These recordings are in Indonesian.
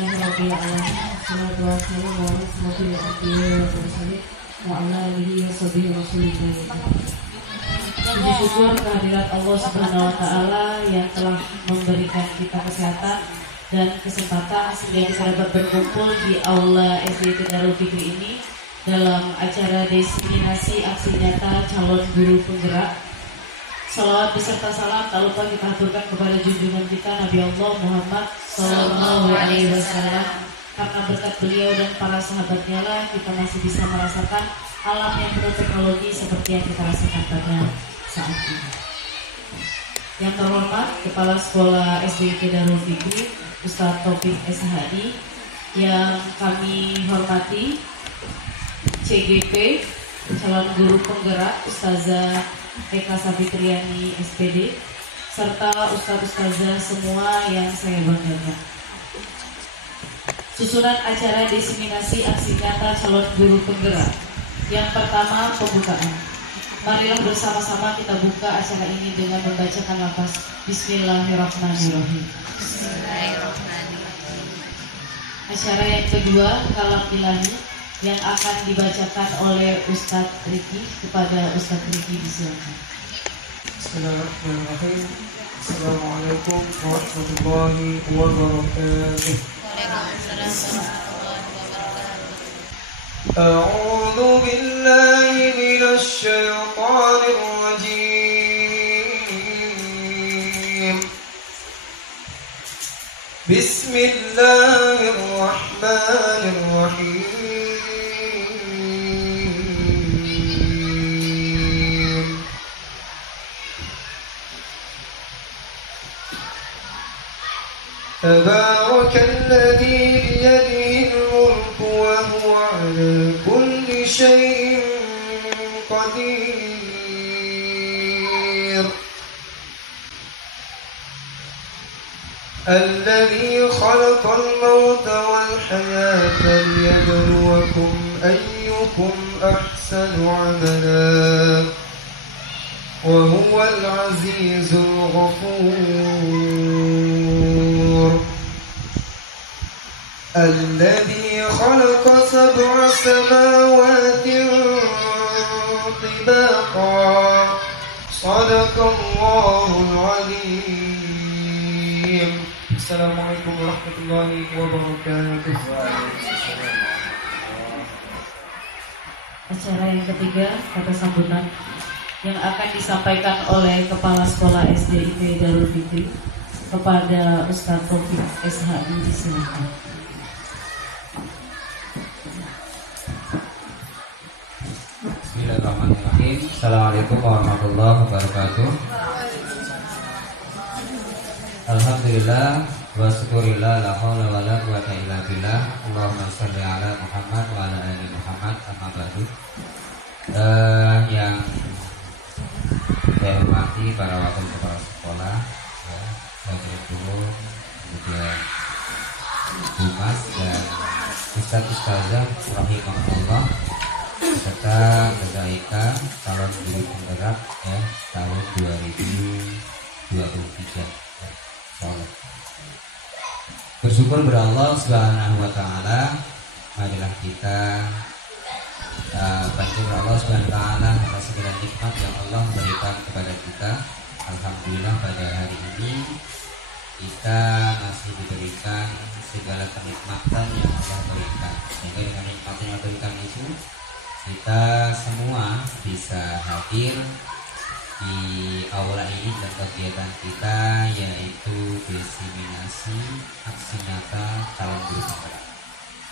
Alhamdulillahirabbil alamin. Wassalatu wassalamu ala asyrofil anbiya'i wal mursalin wa ala alihi washabihi rasulillah. Puji syukur kehadirat Allah Subhanahu wa taala yang telah memberikan kita kesehatan dan kesempatan sehingga kita dapat berkumpul di aula SD Darul Fikri ini dalam acara diseminasi aksi nyata calon guru penggerak. Salawat beserta salam tak lupa kita aturkan kepada junjungan kita Nabi Allah Muhammad Sallallahu Alaihi Wasallam. Karena berkat beliau dan para sahabatnya lah kita masih bisa merasakan alam yang penuh teknologi seperti yang kita rasakan pada saat ini. Yang terhormat Kepala Sekolah SDIT Darul Fikri Ustadz Taufik SHI, yang kami hormati CGP calon guru penggerak Ustazah Eka Safitriani SPD, serta ustaz-ustazah semua yang saya banggakan. Susunan acara diseminasi aksi nyata calon guru penggerak. Yang pertama, pembukaan. Marilah bersama-sama kita buka acara ini dengan membacakan lafaz Bismillahirrahmanirrahim. Acara yang kedua, kalam ilahi, yang akan dibacakan oleh Ustadz Riki. Kepada Ustadz Riki disilakan. Bismillahirrahmanirrahim. Assalamualaikum warahmatullahi wabarakatuh. A'udzu billahi minasy syaithanir rajim. Bismillahirrahmanirrahim. تبارك الذي بيده الملك وهو على كل شيء قدير الذي خلق الموت والحياة ليبلوكم أيكم أحسن عملا وهو العزيز الغفور الذي خلق 7 سماوات طباقا صدق الله العظيم. Assalamualaikum warahmatullahi wabarakatuh. Acara yang ketiga, kata sambutan yang akan disampaikan oleh Kepala Sekolah SDIT Darul Fikri. Kepada Ustadz Taufik SHI disilakan. Bismillahirrahmanirrahim. Assalamualaikum warahmatullahi wabarakatuh. Alhamdulillah wa syukurillah la haula wa la quwata illa billah. Allahumma shalli ala Muhammad wa ala ali Muhammad. Amma ba'du. Yang saya hormati para wakil kepala sekolah, wakil guru, kemudian humas dan ustaz-ustazah rahimahullah, serta Eka calon guru penggerak tahun 2023. Bersyukur kepada Allah Subhanahu wa taala, marilah kita bantu Allah Subhanahu wa taala atas segala nikmat yang Allah berikan kepada kita. Alhamdulillah pada hari ini kita masih diberikan segala kenikmatan yang Allah berikan, sehingga dengan nikmat yang Allah berikan itu kita semua bisa hadir di aula ini dan kegiatan kita, yaitu diseminasi aksi nyata calon guru penggerak.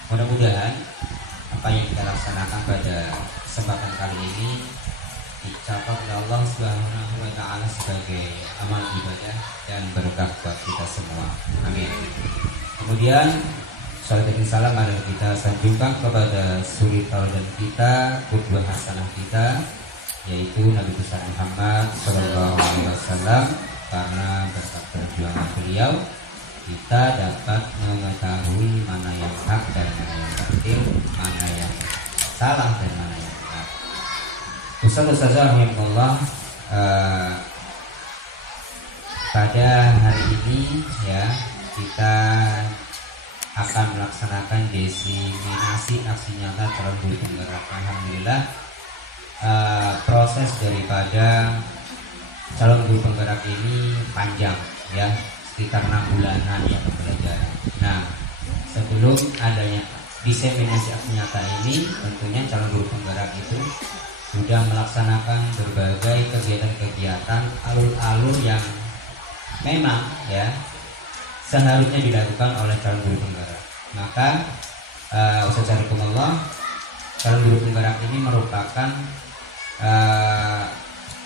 Mudah-mudahan apa yang kita laksanakan pada kesempatan kali ini dicatat oleh Allah Subhanahu wa taala sebagai amal ibadah dan berkah buat kita semua. Amin. Kemudian salat dan salam mari kita sanjungkan kepada suri tauladan kita, qudwah hasanah kita, yaitu Nabi besar Muhammad sallallahu alaihi wasallam. Karena berkat perjuangan beliau kita dapat mengetahui mana yang hak dan mana yang batil, mana yang salah dan mana yang benar. Ustaz-ustazah rahimahullah, pada hari ini ya kita akan melaksanakan desiminasi aksi nyata calon guru penggerak. Alhamdulillah proses daripada calon guru penggerak ini panjang ya, sekitar 6 bulanan ya pembelajaran. Nah, sebelum adanya diseminasi aksi nyata ini, tentunya calon guru penggerak itu sudah melaksanakan berbagai kegiatan-kegiatan alur-alur yang memang ya seharusnya dilakukan oleh calon guru penggerak. Maka Wassalamualaikum, calon guru penggerak ini merupakan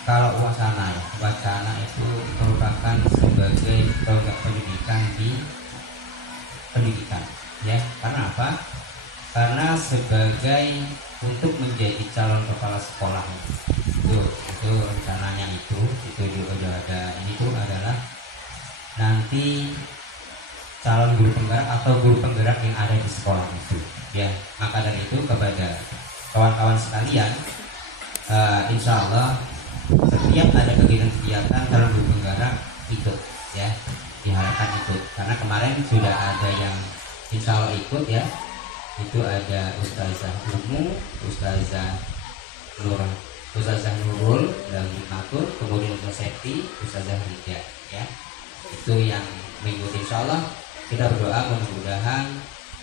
kalau wacana ya, wacana itu merupakan sebagai tonggak pendidikan di pendidikan ya. Karena apa? Karena sebagai untuk menjadi calon kepala sekolah itu rencananya itu juga ada, ini tuh adalah nanti calon guru penggerak atau guru penggerak yang ada di sekolah itu ya. Maka dari itu kepada kawan-kawan sekalian, insya Allah setiap ada kegiatan-kegiatan calon guru penggerak ikut ya, diharapkan ikut. Karena kemarin sudah ada yang insya Allah ikut ya, itu ada Ustazah Umu, Ustazah Nurul dan Hikmatur, kemudian Ustazah Septi, Ustazah Rida ya. Itu yang mengikuti. Insya Allah kita berdoa mudah-mudahan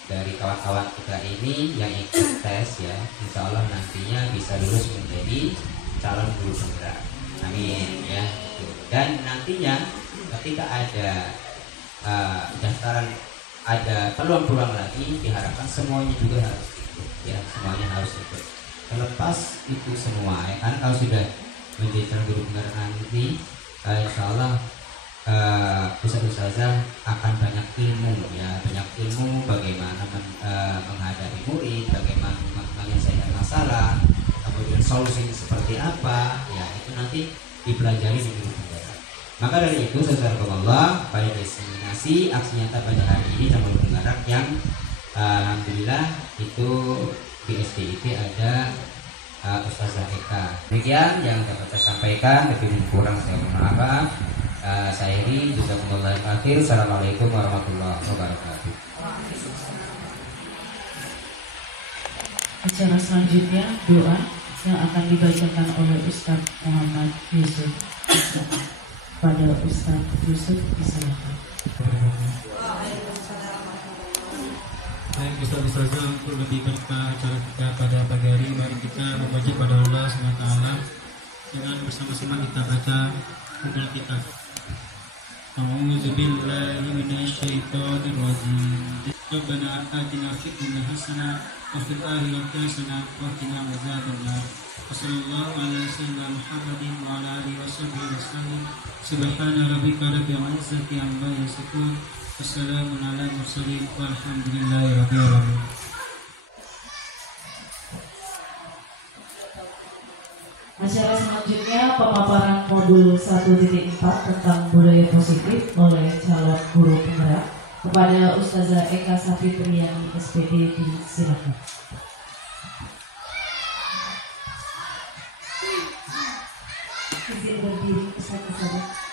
dari kawan-kawan kita ini yang ikut tes ya, insya Allah nantinya bisa lulus menjadi calon guru penggerak. Amin ya. Dan nantinya ketika ada daftaran, ada peluang-peluang lagi, diharapkan semuanya juga harus ikut ya, semuanya harus ikut. Terlepas itu semua ya kan, kalau sudah menjadi calon guru penggerak nanti insya Allah ustazah akan banyak ilmu ya, banyak ilmu bagaimana menghadapi murid, bagaimana menyelesaikan masalah, kemudian solusinya seperti apa ya, itu nanti dipelajari di guru penggerak. Maka dari itu Allah pada destinasi aksi nyata pada hari ini calon guru penggerak yang alhamdulillah itu di SDIT ada Ustazah Eka. Demikian yang dapat saya sampaikan, lebih kurang saya mohon maaf. Saya ini juga memulai akhir. Assalamualaikum warahmatullahi wabarakatuh. Acara selanjutnya doa yang akan dibacakan oleh Ustaz Muhammad Yusuf. Pada Ustaz Yusuf disilakan. Baik Ustaz-Ustazah, untuk lebih berkah acara kita pada pagi hari, mari kita membaca pada Allah SWT dengan bersama-sama kita baca doa kita. A'udzu billahi minasyaitonir rajim. Rabbana atina fid dunya hasanah wa fil akhirati hasanah wa qina adzabannar. Wassallallahu ala sayyidina Muhammadin wa ala alihi washabbihi wasallam. Subhana rabbika rabbil izzati amma yasifun. Wassalamun ala mursalin walhamdulillahi rabbil alamin. Acara selanjutnya pemaparan modul 1.4 tentang budaya positif oleh calon guru penggerak. Kepada Ustazah Eka Safitriani SPD disilakan. Izin berdiri Ustazah.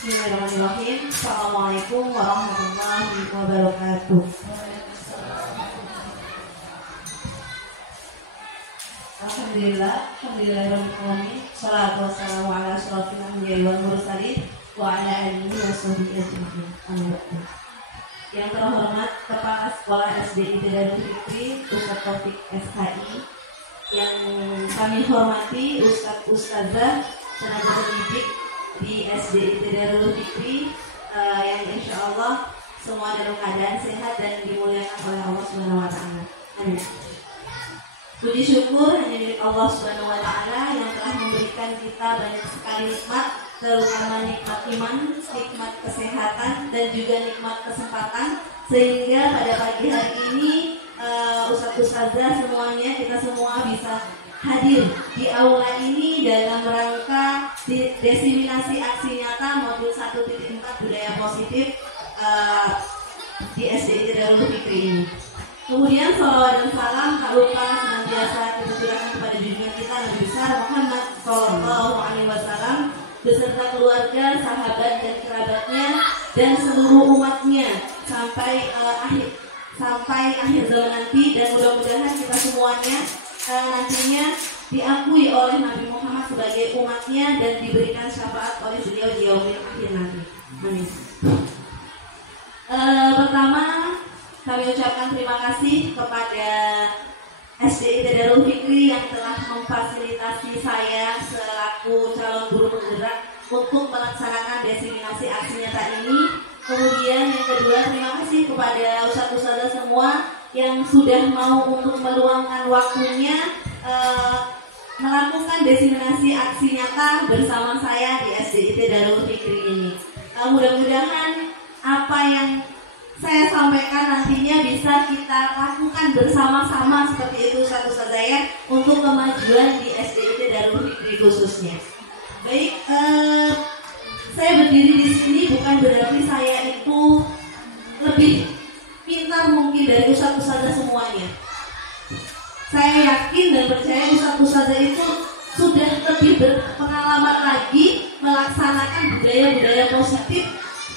Bismillahirrahmanirrahim. Assalamualaikum warahmatullahi wabarakatuh. Alhamdulillahirrahmanirrahim. Salatu wassalamu ala asyrafil anbiya'i wal mursalin wa ala alihi washabihi ajma'in. Amin. Yang terhormat Kepala Sekolah SDIT Darul Fikri Ustaz Taufik SHI, yang kami hormati Ustazah tenaga pendidik di SDIT Darul Fikri, yang insya Allah semua dalam keadaan sehat dan dimuliakan oleh Allah Subhanahu wa Ta'ala. Amin. Puji syukur hanya milik Allah Subhanahu wa Ta'ala yang telah memberikan kita banyak sekali nikmat, terutama nikmat iman, nikmat kesehatan, dan juga nikmat kesempatan, sehingga pada pagi hari ini Ustaz-Ustazah semuanya, kita semua bisa hadir di aula ini dalam rangka desiminasi aksi nyata modul 1.4 budaya positif di SDIT Darul Fikri ini. Kemudian salawat dan salam tak lupa senantiasa kita curahkan kepada junjungan kita Nabi besar Muhammad beserta keluarga, sahabat dan kerabatnya dan seluruh umatnya sampai akhir zaman nanti, dan mudah-mudahan kita semuanya nantinya diakui oleh Nabi Muhammad sebagai umatnya dan diberikan syafaat oleh beliau di yaumil akhir nanti. Amin. Pertama, kami ucapkan terima kasih kepada SDIT Darul Fikri yang telah memfasilitasi saya selaku calon guru penggerak untuk melaksanakan diseminasi aksi nyata ini. Kemudian yang kedua, terima kasih kepada ustadz-ustadzah semua yang sudah mau untuk meluangkan waktunya melakukan diseminasi aksi nyata bersama saya di SDIT Darul Fikri ini. Mudah-mudahan apa yang saya sampaikan nantinya bisa kita lakukan bersama-sama seperti itu satu-satu saya untuk kemajuan di SDIT Darul Fikri khususnya. Baik, saya berdiri di sini bukan berarti saya itu lebih pintar mungkin dari ustadz-ustadzah semuanya. Saya yakin dan percaya ustadz-ustadzah itu sudah lebih berpengalaman lagi melaksanakan budaya-budaya positif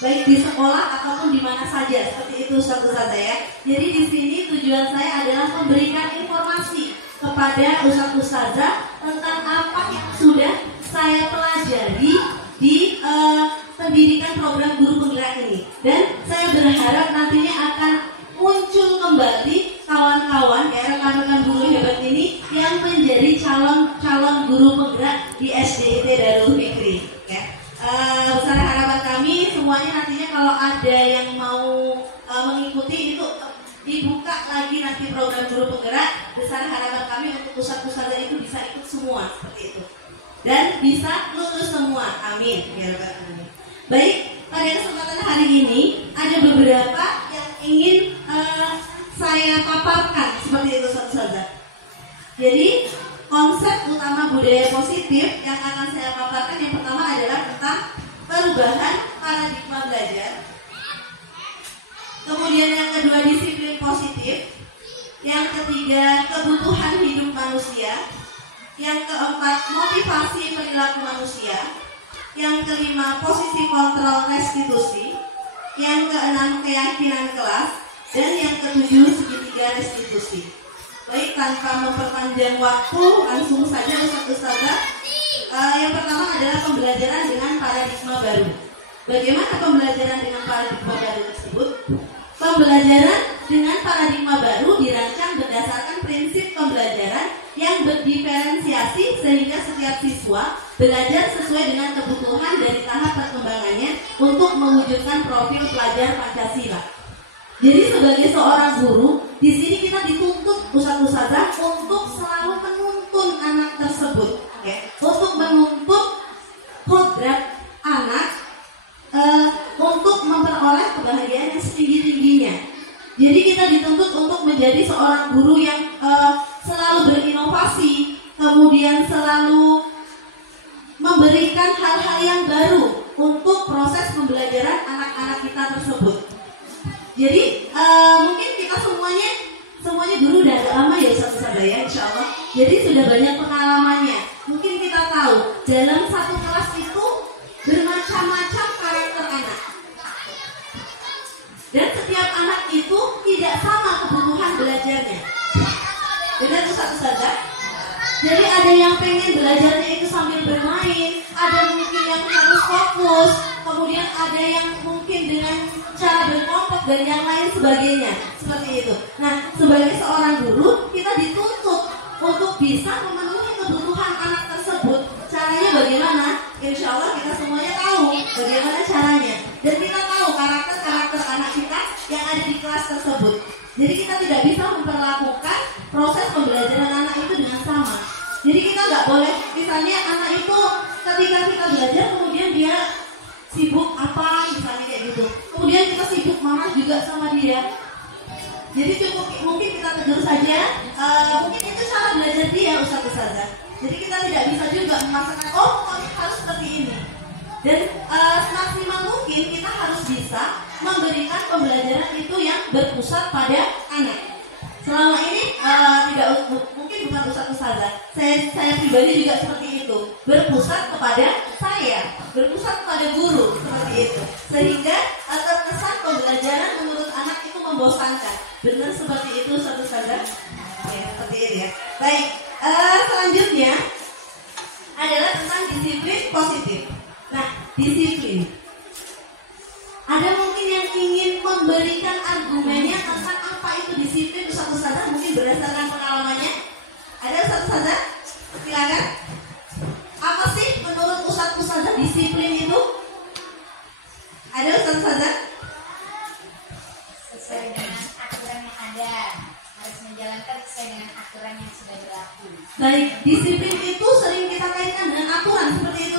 baik di sekolah ataupun di mana saja, seperti itu ustadz-ustadzah ya. Jadi di sini tujuan saya adalah memberikan informasi kepada ustadz-ustadzah tentang apa yang sudah saya pelajari di pendidikan program guru penggerak ini, dan saya berharap nantinya akan muncul kembali kawan-kawan ya, rekan-rekan guru hebat ini yang menjadi calon guru penggerak di SDIT Darul Fikri ya. Besar harapan kami semuanya nantinya kalau ada yang mau mengikuti itu dibuka lagi nanti program guru penggerak. Besar harapan kami untuk pusat-pusatnya itu bisa ikut semua seperti itu dan bisa lulus semua, amin ya rabbal alamin. Baik, pada kesempatan hari ini ada beberapa yang ingin saya paparkan seperti itu saudara. Jadi konsep utama budaya positif yang akan saya paparkan yang pertama adalah tentang perubahan paradigma belajar. Kemudian yang kedua disiplin positif. Yang ketiga kebutuhan hidup manusia. Yang keempat motivasi perilaku manusia. Yang kelima posisi kontrol restitusi. Yang keenam keyakinan kelas. Dan yang ketujuh segitiga restitusi. Baik, tanpa memperpanjang waktu, langsung saja ustadz-ustadzah. Yang pertama adalah pembelajaran dengan paradigma baru. Bagaimana pembelajaran dengan paradigma baru tersebut? Pembelajaran dengan paradigma baru dirancang berdasarkan prinsip pembelajaran yang berdiferensiasi sehingga setiap siswa belajar sesuai dengan kebutuhan dari tahap perkembangannya untuk mewujudkan profil pelajar Pancasila. Jadi sebagai seorang guru, di sini kita dituntut ustadz-ustadzah untuk selalu menuntun anak tersebut, ya, untuk menuntut kodrat anak untuk memperoleh kebahagiaan yang setinggi-tingginya. Jadi kita dituntut untuk menjadi seorang guru yang selalu berinovasi, kemudian selalu memberikan hal-hal yang baru untuk proses pembelajaran anak-anak kita tersebut. Jadi mungkin kita semuanya guru udah agak lama ya ustadz-ustadzah ya, insya Allah. Jadi sudah banyak pengalamannya. Mungkin kita tahu dalam satu kelas itu bermacam-macam karakter anak. Dan setiap anak itu tidak sama kebutuhan belajarnya. Benar ustadz-ustadzah? Jadi ada yang pengen belajarnya itu sambil bermain, ada mungkin yang harus fokus, kemudian ada yang mungkin dengan cara berkelompok dan yang lain sebagainya, seperti itu. Nah, sebagai seorang guru kita dituntut untuk bisa memenuhi kebutuhan anak tersebut. Caranya bagaimana? Insya Allah kita semuanya tahu bagaimana caranya, dan kita tahu karakter anak kita yang ada di kelas tersebut. Jadi kita tidak bisa memperlakukan proses pembelajaran anak itu dengan sama. Jadi kita nggak boleh, misalnya anak itu ketika kita belajar kemudian dia sibuk apa, misalnya kayak gitu. Kemudian kita sibuk marah juga sama dia. Jadi cukup mungkin kita tegur saja, mungkin itu cara belajar dia ustadz-ustadzah. Jadi kita tidak bisa juga memaksakan, oh harus seperti ini. Dan semaksimal mungkin kita harus bisa memberikan pembelajaran itu yang berpusat pada anak. Selama ini tidak mungkin bukan ustadz-ustadzah. Saya pribadi juga seperti itu. berpusat kepada saya, berpusat kepada guru, seperti itu. Sehingga terkesan pembelajaran menurut anak itu membosankan. Benar seperti itu satu saja. Ya, seperti itu ya. Baik, selanjutnya adalah tentang disiplin positif. Nah, disiplin. Ada mungkin yang ingin memberikan argumennya tentang apa itu disiplin satu saja, mungkin berdasarkan pengalamannya. Ada satu saja? Silakan. Apa sih menurut Ustaz-Ustazah disiplin itu? Ada Ustaz-Ustazah? Sesuai dengan aturan yang ada, harus menjalankan sesuai dengan aturan yang sudah berlaku. Baik, disiplin itu sering kita kaitkan dengan aturan seperti itu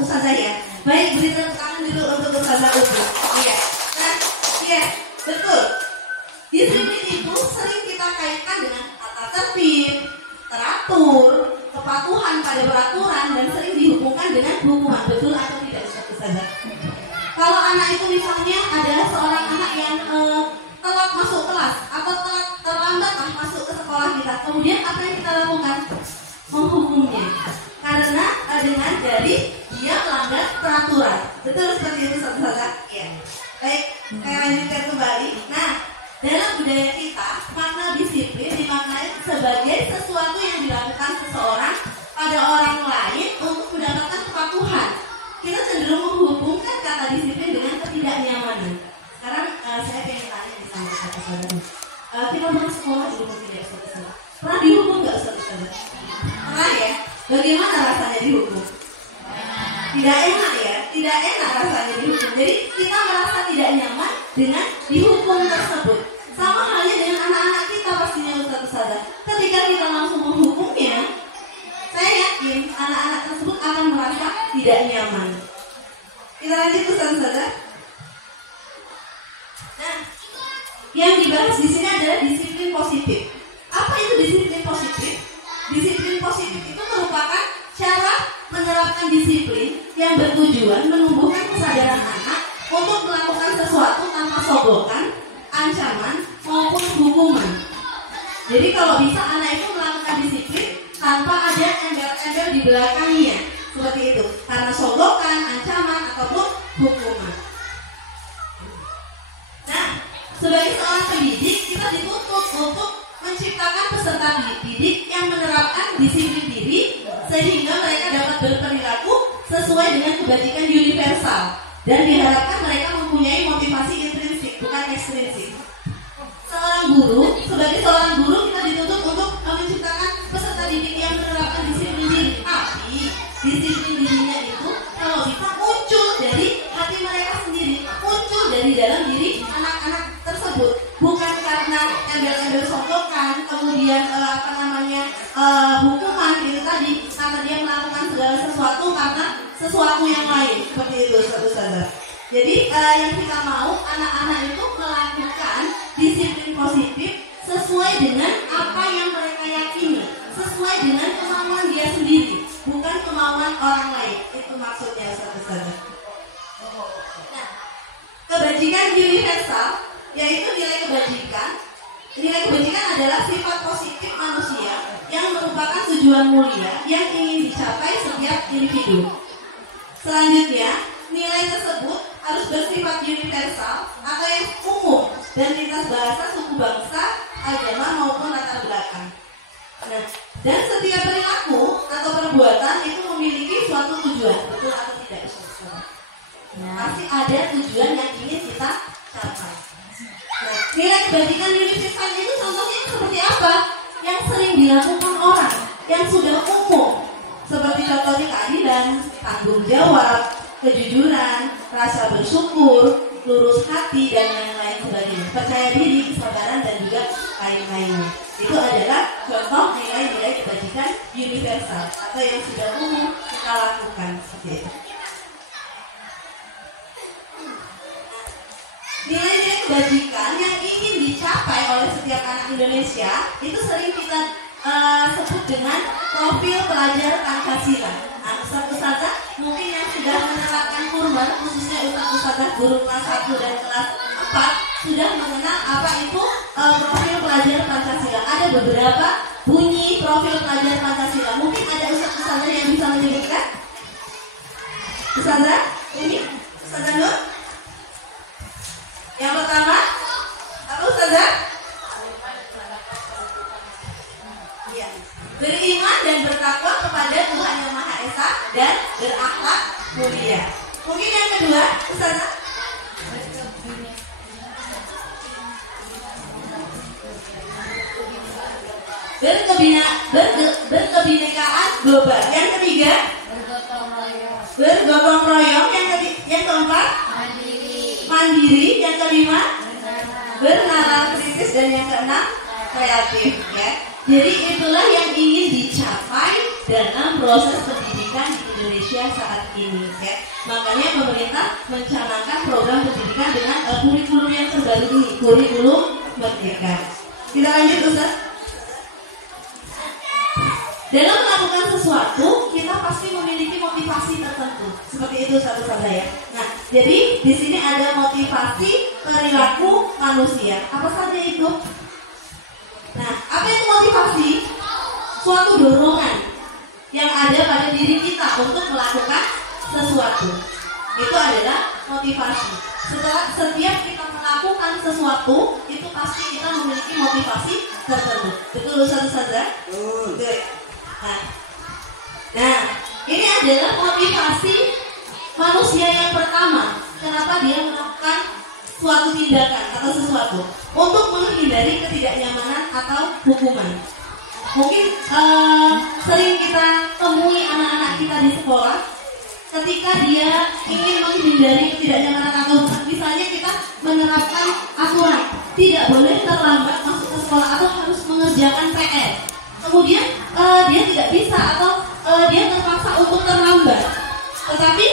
Ustazah ya. Baik, beri tepuk tangan dulu untuk Ustazah Ubu. Iya. Nah, iya, betul. Disiplin itu sering kita kaitkan dengan tata tertib, teratur, kepatuhan pada peraturan, dan sering dihubungkan dengan hukuman. Betul atau tidak Ustazah? Kalau anak itu misalnya adalah seorang anak yang telat masuk kelas atau terlambat masuk ke sekolah kita, kemudian apa yang kita lakukan? Menghukumnya. Karena dengan jadi dia melanggar peraturan. Betul seperti itu Ustazah? Iya. Baik, saya lanjutkan kembali. Nah, dalam budaya kita, makna disiplin dimaknai sebagai sesuatu yang dilakukan seseorang pada orang lain untuk mendapatkan kepatuhan. Kita cenderung menghubungkan kata disiplin dengan ketidaknyamanan. Sekarang saya pengen tanya nih sama Ustazah. Kita pernah sekolah dulu tidak Ustazah? Pernah dihukum nggak Ustazah? Pernah ya? Bagaimana rasanya dihukum? Tidak enak ya? Tidak enak rasanya dihukum. Jadi kita merasa tidak nyaman dengan dihukum tersebut. Sama halnya dengan anak-anak kita pastinya Ustazah. Ketika kita langsung menghukumnya, saya yakin anak-anak tersebut akan merasa tidak nyaman. Kita lanjut Ustazah. Nah, yang dibahas di sini adalah disiplin positif. Apa itu disiplin positif? Disiplin positif itu merupakan cara menerapkan disiplin yang bertujuan menumbuhkan kesadaran anak untuk melakukan sesuatu tanpa sogokan, ancaman, maupun hukuman. Jadi kalau bisa anak itu melakukan disiplin tanpa ada embel-embel di belakangnya, seperti itu, karena sogokan, ancaman, ataupun hukuman. Nah, sebagai seorang pendidik, kita dituntut untuk menciptakan peserta didik yang menerapkan disiplin diri sehingga mereka dapat berperilaku sesuai dengan kebajikan universal dan diharapkan mereka mempunyai motivasi intrinsik bukan ekstrinsik. Sebagai seorang guru kita dituntut untuk menciptakan peserta didik yang menerapkan disiplin diri, tapi disiplin dirinya itu kalau bisa muncul dari hati mereka sendiri, muncul dari dalam diri anak-anak tersebut, bukan karena embel-embel sokokan, kemudian hukuman itu tadi, karena dia melakukan segala sesuatu karena sesuatu yang lain, seperti itu Ustazah. Jadi yang kita mau anak-anak itu melakukan disiplin positif sesuai dengan apa yang mereka yakini, sesuai dengan kemauan dia sendiri, bukan kemauan orang lain. Itu maksudnya Ustazah. Nah, kebajikan universal yaitu nilai kebajikan. Nilai kebajikan adalah sifat positif manusia yang merupakan tujuan mulia yang ingin dicapai setiap individu. Selanjutnya, nilai tersebut harus bersifat universal atau yang umum dan lintas bahasa, suku bangsa, agama maupun latar belakang. Nah, dan setiap perilaku atau perbuatan itu memiliki suatu tujuan, betul atau tidak? Pasti ada tujuan yang ingin kita capai. Nah, nilai kebajikan universal itu contohnya seperti apa? Yang sering dilakukan orang, yang sudah umum, seperti contohnya keadilan, tanggung jawab, kejujuran, rasa bersyukur, lurus hati, dan lain-lain sebagainya. Percaya diri, kesabaran, dan juga lain-lainnya. Itu adalah contoh nilai-nilai kebajikan universal atau yang sudah umum kita lakukan seperti itu. Nilai-nilai kebajikan yang ingin dicapai oleh setiap anak Indonesia itu sering kita sebut dengan profil pelajar Pancasila. Nah, Ustazah mungkin yang sudah menerapkan kurban, khususnya Ustazah guru kelas 1 dan kelas 4 sudah mengenal apa itu profil pelajar Pancasila. Ada beberapa bunyi profil pelajar Pancasila. Mungkin ada Ustazah Ustazah yang bisa menyebutkan? Ustazah? Ini? Ustazah Nur? Yang pertama? Apa Ustazah? Ya. Beriman dan bertakwa kepada Tuhan Yang Maha Esa dan berakhlak mulia. Mungkin yang kedua, Ustazah? Berkebinekaan global. Yang ketiga, bergotong royong. Yang keempat, mandiri. Yang kelima, bernalar kritis. Dan yang keenam, kreatif. Ya. Jadi itulah yang ingin dicapai dalam proses pendidikan di Indonesia saat ini. Ya. Makanya pemerintah mencanangkan program pendidikan dengan kurikulum yang terbaru ini, kurikulum merdeka. Kita lanjut, Ustaz. Dalam melakukan sesuatu, kita pasti memiliki motivasi tertentu. Seperti itu satu-satu ya. Nah, jadi di sini ada motivasi perilaku manusia. Apa saja itu? Nah, apa itu motivasi? Suatu dorongan yang ada pada diri kita untuk melakukan sesuatu. Itu adalah motivasi. Setelah setiap kita melakukan sesuatu, itu pasti kita memiliki motivasi tertentu. Betul, Ustaz? Betul. Nah, ini adalah motivasi manusia yang pertama. Kenapa dia melakukan suatu tindakan atau sesuatu? Untuk menghindari ketidaknyamanan atau hukuman. Mungkin sering kita temui anak-anak kita di sekolah, ketika dia ingin menghindari ketidaknyamanan atau hukuman. Misalnya kita menerapkan aturan tidak boleh terlambat masuk ke sekolah atau harus mengerjakan PR. Kemudian dia tidak bisa atau dia terpaksa untuk terlambat. Tetapi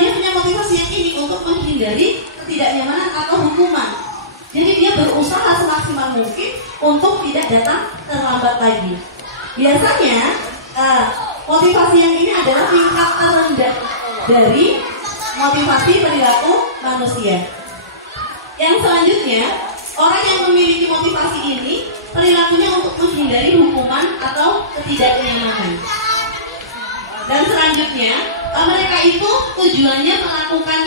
dia punya motivasi yang ini untuk menghindari ketidaknyamanan atau hukuman. Jadi dia berusaha semaksimal mungkin untuk tidak datang terlambat lagi. Biasanya motivasi yang ini adalah tingkat terendah dari motivasi perilaku manusia. Yang selanjutnya, orang yang memiliki motivasi ini perilakunya untuk menghindari hukuman atau ketidaknyamanan. Dan selanjutnya, mereka itu tujuannya melakukan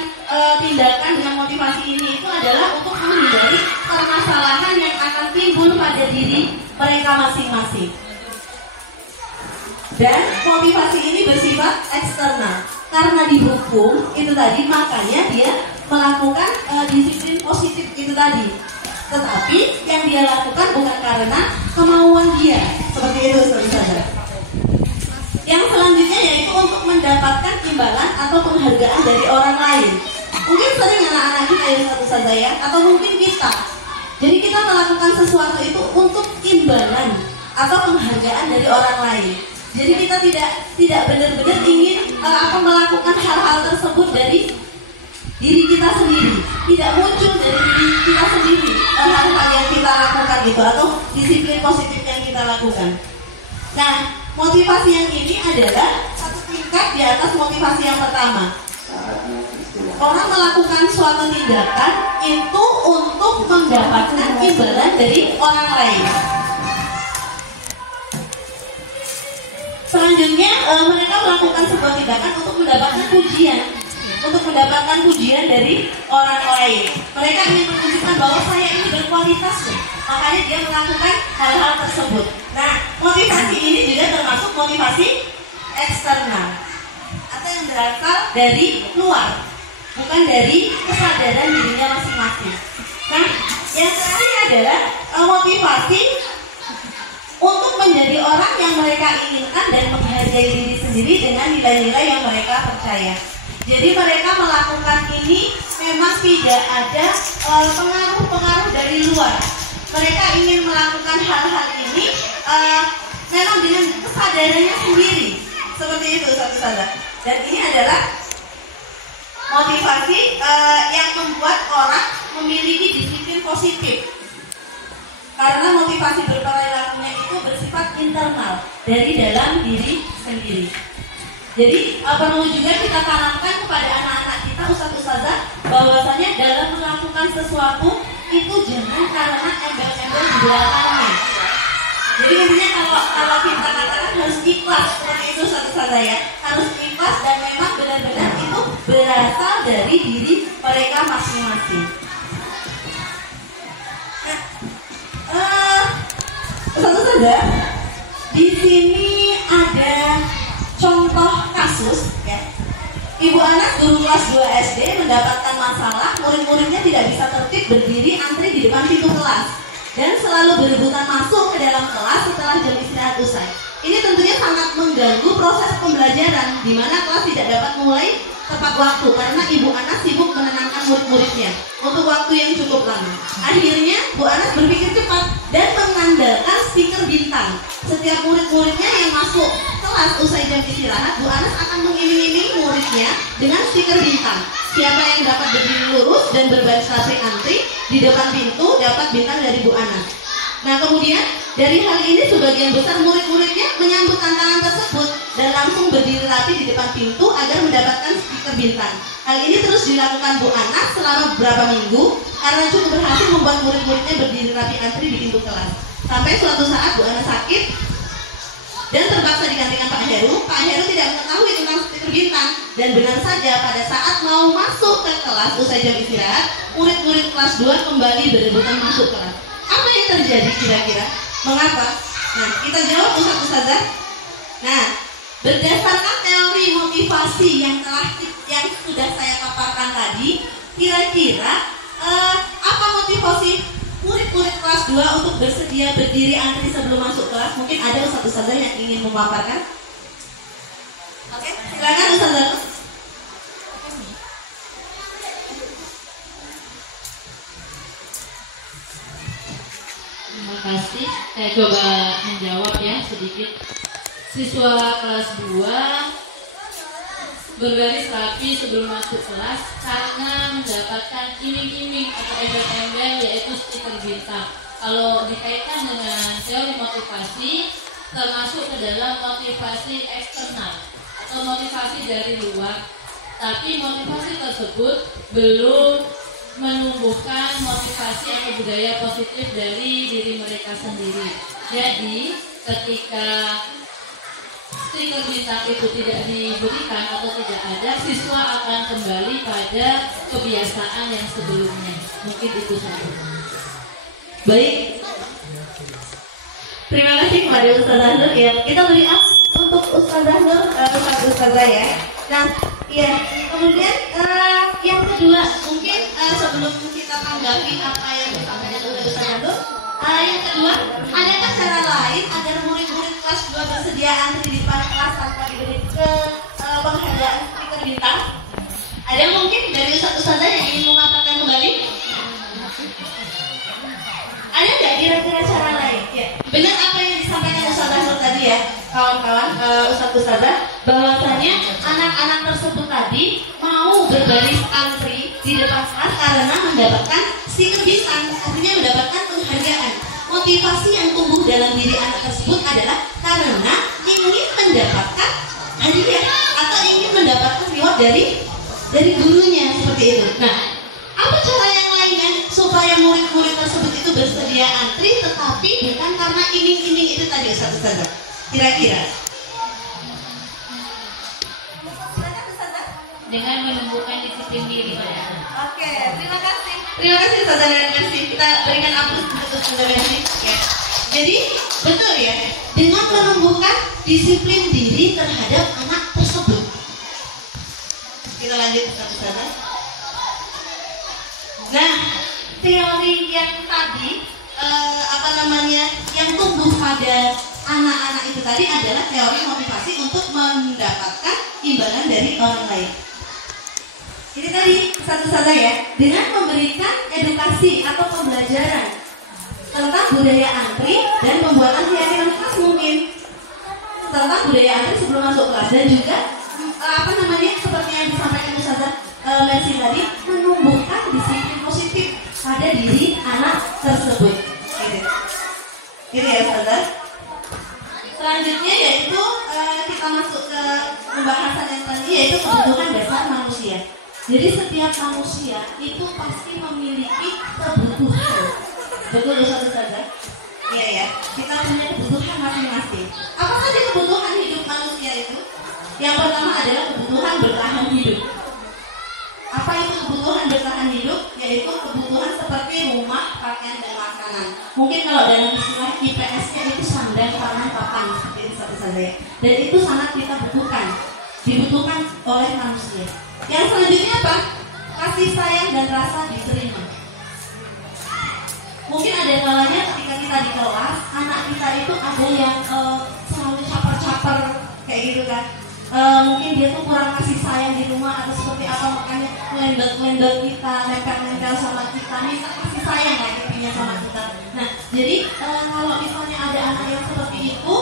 tindakan dengan motivasi ini itu adalah untuk menghindari permasalahan yang akan timbul pada diri mereka masing-masing. Dan motivasi ini bersifat eksternal. Karena dihukum itu tadi, makanya dia melakukan disiplin positif itu tadi. Tetapi yang dia lakukan bukan karena kemauan dia. Seperti itu, saudara. Yang selanjutnya yaitu untuk mendapatkan imbalan atau penghargaan dari orang lain. Mungkin sering anak-anak kita yang satu saja ya, atau mungkin kita. Jadi kita melakukan sesuatu itu untuk imbalan atau penghargaan dari orang lain. Jadi kita tidak benar-benar ingin melakukan hal-hal tersebut dari diri kita sendiri, tidak muncul dari diri kita sendiri hal-hal yang kita lakukan itu atau disiplin positif yang kita lakukan. Nah, motivasi yang ini adalah satu tingkat di atas motivasi yang pertama. Orang melakukan suatu tindakan itu untuk mendapatkan imbalan dari orang lain. Selanjutnya mereka melakukan sebuah tindakan untuk mendapatkan pujian dari orang lain. Mereka ingin menunjukkan bahwa saya ini berkualitas loh. Makanya dia melakukan hal-hal tersebut. Nah, motivasi ini juga termasuk motivasi eksternal atau yang berasal dari luar, bukan dari kesadaran dirinya masing-masing. Nah, yang terakhir adalah motivasi untuk menjadi orang yang mereka inginkan dan menghargai diri sendiri dengan nilai-nilai yang mereka percaya. Jadi mereka melakukan ini memang tidak ada pengaruh-pengaruh dari luar. Mereka ingin melakukan hal-hal ini memang dengan kesadarannya sendiri. Seperti itu satu-satu. Dan ini adalah motivasi yang membuat orang memiliki disiplin positif. Karena motivasi berperilakunya itu bersifat internal dari dalam diri sendiri. Jadi perlu juga kita tanamkan kepada anak-anak kita, ustaz-ustazah, bahwasanya dalam melakukan sesuatu itu jangan karena embel-embel di belakangnya. Jadi intinya kalau kita katakan harus ikhlas seperti itu satu-satu ya, harus ikhlas dan memang benar-benar itu berasal dari diri mereka masing-masing. Satu saja. Di sini ada contoh kasus ya. Ibu anak guru kelas 2 SD mendapatkan masalah murid-muridnya tidak bisa tertib berdiri antri di depan pintu kelas dan selalu berebutan masuk ke dalam kelas setelah jam istirahat usai. Ini tentunya sangat mengganggu proses pembelajaran di mana kelas tidak dapat mulai tepat waktu karena ibu anak sibuk menenangkan murid-muridnya untuk waktu yang cukup lama. Akhirnya Bu Anas berpikir cepat dan mengandalkan stiker bintang. Setiap murid-muridnya yang masuk kelas usai jam istirahat, Bu Anas akan mengiming-iming muridnya dengan stiker bintang. Siapa yang dapat berdiri lurus dan berbaris rapi antri di depan pintu dapat bintang dari Bu Anas. Nah kemudian dari hal ini sebagian besar murid-muridnya menyambut tantangan tersebut dan langsung berdiri rapi di depan pintu agar mendapatkan stiker bintang. Hal ini terus dilakukan Bu Anas selama beberapa minggu karena cukup berhasil membuat murid-muridnya berdiri rapi antri di pintu kelas. Sampai suatu saat Bu Anas sakit dan terpaksa digantikan Pak Heru. Pak Heru tidak mengetahui tentang stiker bintang dan benar saja pada saat mau masuk ke kelas usai jam istirahat, murid-murid kelas 2 kembali berebutan masuk kelas. Apa yang terjadi kira-kira? Mengapa? Nah, kita jawab Ustazah. Nah, berdasarkan teori motivasi yang sudah saya paparkan tadi, kira-kira apa motivasi murid-murid kelas 2 untuk bersedia berdiri antri sebelum masuk kelas? Mungkin ada Ustazah yang ingin memaparkan? Oke, silakan Ustazah. Terima kasih. Saya coba menjawab ya sedikit. Siswa kelas 2 berbaris rapi sebelum masuk kelas karena mendapatkan iming-iming atau embel-embel yaitu stiker bintang. Kalau dikaitkan dengan teori motivasi, termasuk ke dalam motivasi eksternal atau motivasi dari luar. Tapi motivasi tersebut belum menumbuhkan motivasi atau budaya positif dari diri mereka sendiri. Jadi ketika stiker bintang itu tidak diberikan atau tidak ada, siswa akan kembali pada kebiasaan yang sebelumnya. Mungkin itu saja. Baik. Terima kasih kepada Ustazah Nur ya. Kita beri untuk Ustazah Nur, Ustazah ya. Nah, ya, kemudian yang kedua, mungkin sebelum kita tanggapi apa yang disampaikan oleh Ustazah Nur, yang kedua, adakah cara lain agar murid-murid kelas 2 bersedia antri di depan kelas tanpa diberi penghargaan stiker bintang? Ada mungkin dari Ustazah yang ingin memaparkan kembali? Ada nggak kira-kira cara lain? Ya, benar apa yang disampaikan Ustazah Nur tadi ya, kawan-kawan, Ustazah, bahwasanya anak-anak tersebut tadi mau berbaris antri di depan kelas karena mendapatkan stiker bintang, artinya mendapatkan penghargaan. Motivasi yang tumbuh dalam diri anak tersebut adalah karena ingin mendapatkan hadiah atau ingin mendapatkan reward dari gurunya seperti itu. Nah, apa cara yang lainnya supaya murid-murid tersebut itu bersedia antri tetapi bukan karena iming-iming itu tadi Ustazah? Kira-kira? Dengan menumbuhkan disiplin diri. Oke, terima kasih. Terima kasih Ustazah Nancy. Kita berikan aplaus untuk Ustazah Nancy ya. Jadi betul ya, dengan menumbuhkan disiplin diri terhadap anak tersebut. Kita lanjut Ustazah. Nah, teori yang tadi yang tumbuh pada anak-anak itu tadi adalah teori motivasi untuk mendapatkan imbalan dari orang lain. Ini tadi satu-satu ya, dengan memberikan edukasi atau pembelajaran tentang budaya antri dan pembuatan keyakinan kelas mungkin tentang budaya antri sebelum masuk kelas dan juga seperti yang disampaikan Ustazah Mercy tadi, menumbuhkan disiplin positif pada diri anak tersebut. Gitu ya Ustazah. Selanjutnya yaitu kita masuk ke pembahasan yang tadi yaitu kebutuhan dasar manusia. Jadi setiap manusia itu pasti memiliki kebutuhan. Betul Ustazah? Iya ya, kita punya kebutuhan masing-masing. Apa saja kebutuhan hidup manusia itu? Yang pertama adalah kebutuhan bertahan hidup. Apa itu kebutuhan bertahan hidup? Yaitu kebutuhan seperti rumah, pakaian, dan makanan. Mungkin kalau dalam istilah IPS-nya itu sandang, pangan, papan, seperti itu satu saja. Dan itu sangat kita butuhkan, dibutuhkan oleh manusia. Yang selanjutnya apa? Kasih sayang dan rasa diterima. Mungkin ada kalanya ketika kita di kelas, anak kita itu ada yang selalu caper-caper kayak gitu kan. Mungkin dia tuh kurang kasih sayang di rumah atau seperti apa, makanya ngelendot-ngelendot kita, nempel-nempel sama kita, minta kasih sayang lah intinya sama kita. Nah, jadi kalau misalnya ada anak yang seperti itu,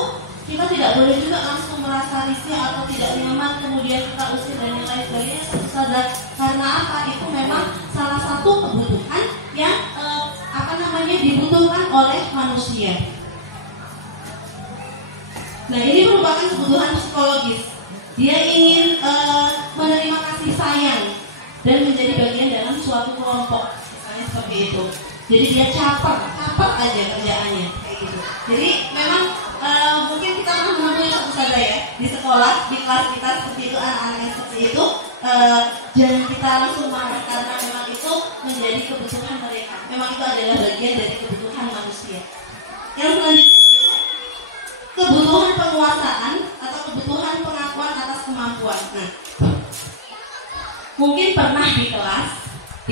kita tidak boleh juga langsung merasa risih atau tidak nyaman kemudian kita usir dan yang lain sebagainya. Sadar karena apa? Itu memang salah satu kebutuhan yang dibutuhkan oleh manusia. Nah, ini merupakan kebutuhan psikologis. Dia ingin menerima kasih sayang dan menjadi bagian dalam suatu kelompok, misalnya seperti itu. Jadi dia caper aja kerjaannya kayak gitu. Jadi memang mungkin kita pernah menemui satu saja ya di sekolah, di kelas kita seperti itu, anak-anak yang seperti itu. Jangan kita langsung marah karena memang itu menjadi kebutuhan mereka. Memang itu adalah bagian dari kebutuhan manusia. Yang selanjutnya, kebutuhan penguasaan atau kebutuhan pengakuan atas kemampuan. Nah, mungkin pernah di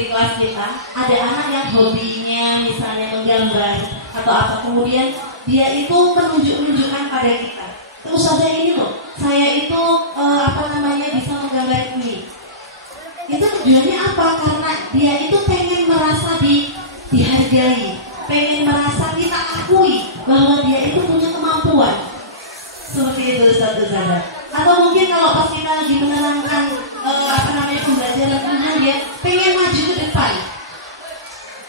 kelas kita ada anak yang hobinya misalnya menggambar atau apa, kemudian dia itu menunjukkan pada kita, Ustazah ini loh, saya itu bisa menggambar ini. Itu tujuannya apa? Karena dia itu pengen merasa dihargai, pengen merasa kita akui bahwa dia itu punya kemampuan. Seperti itu Ustazah. Atau mungkin kalau pas kita lagi menerangkan pembelajaran tentang dia pengen maju ke depan.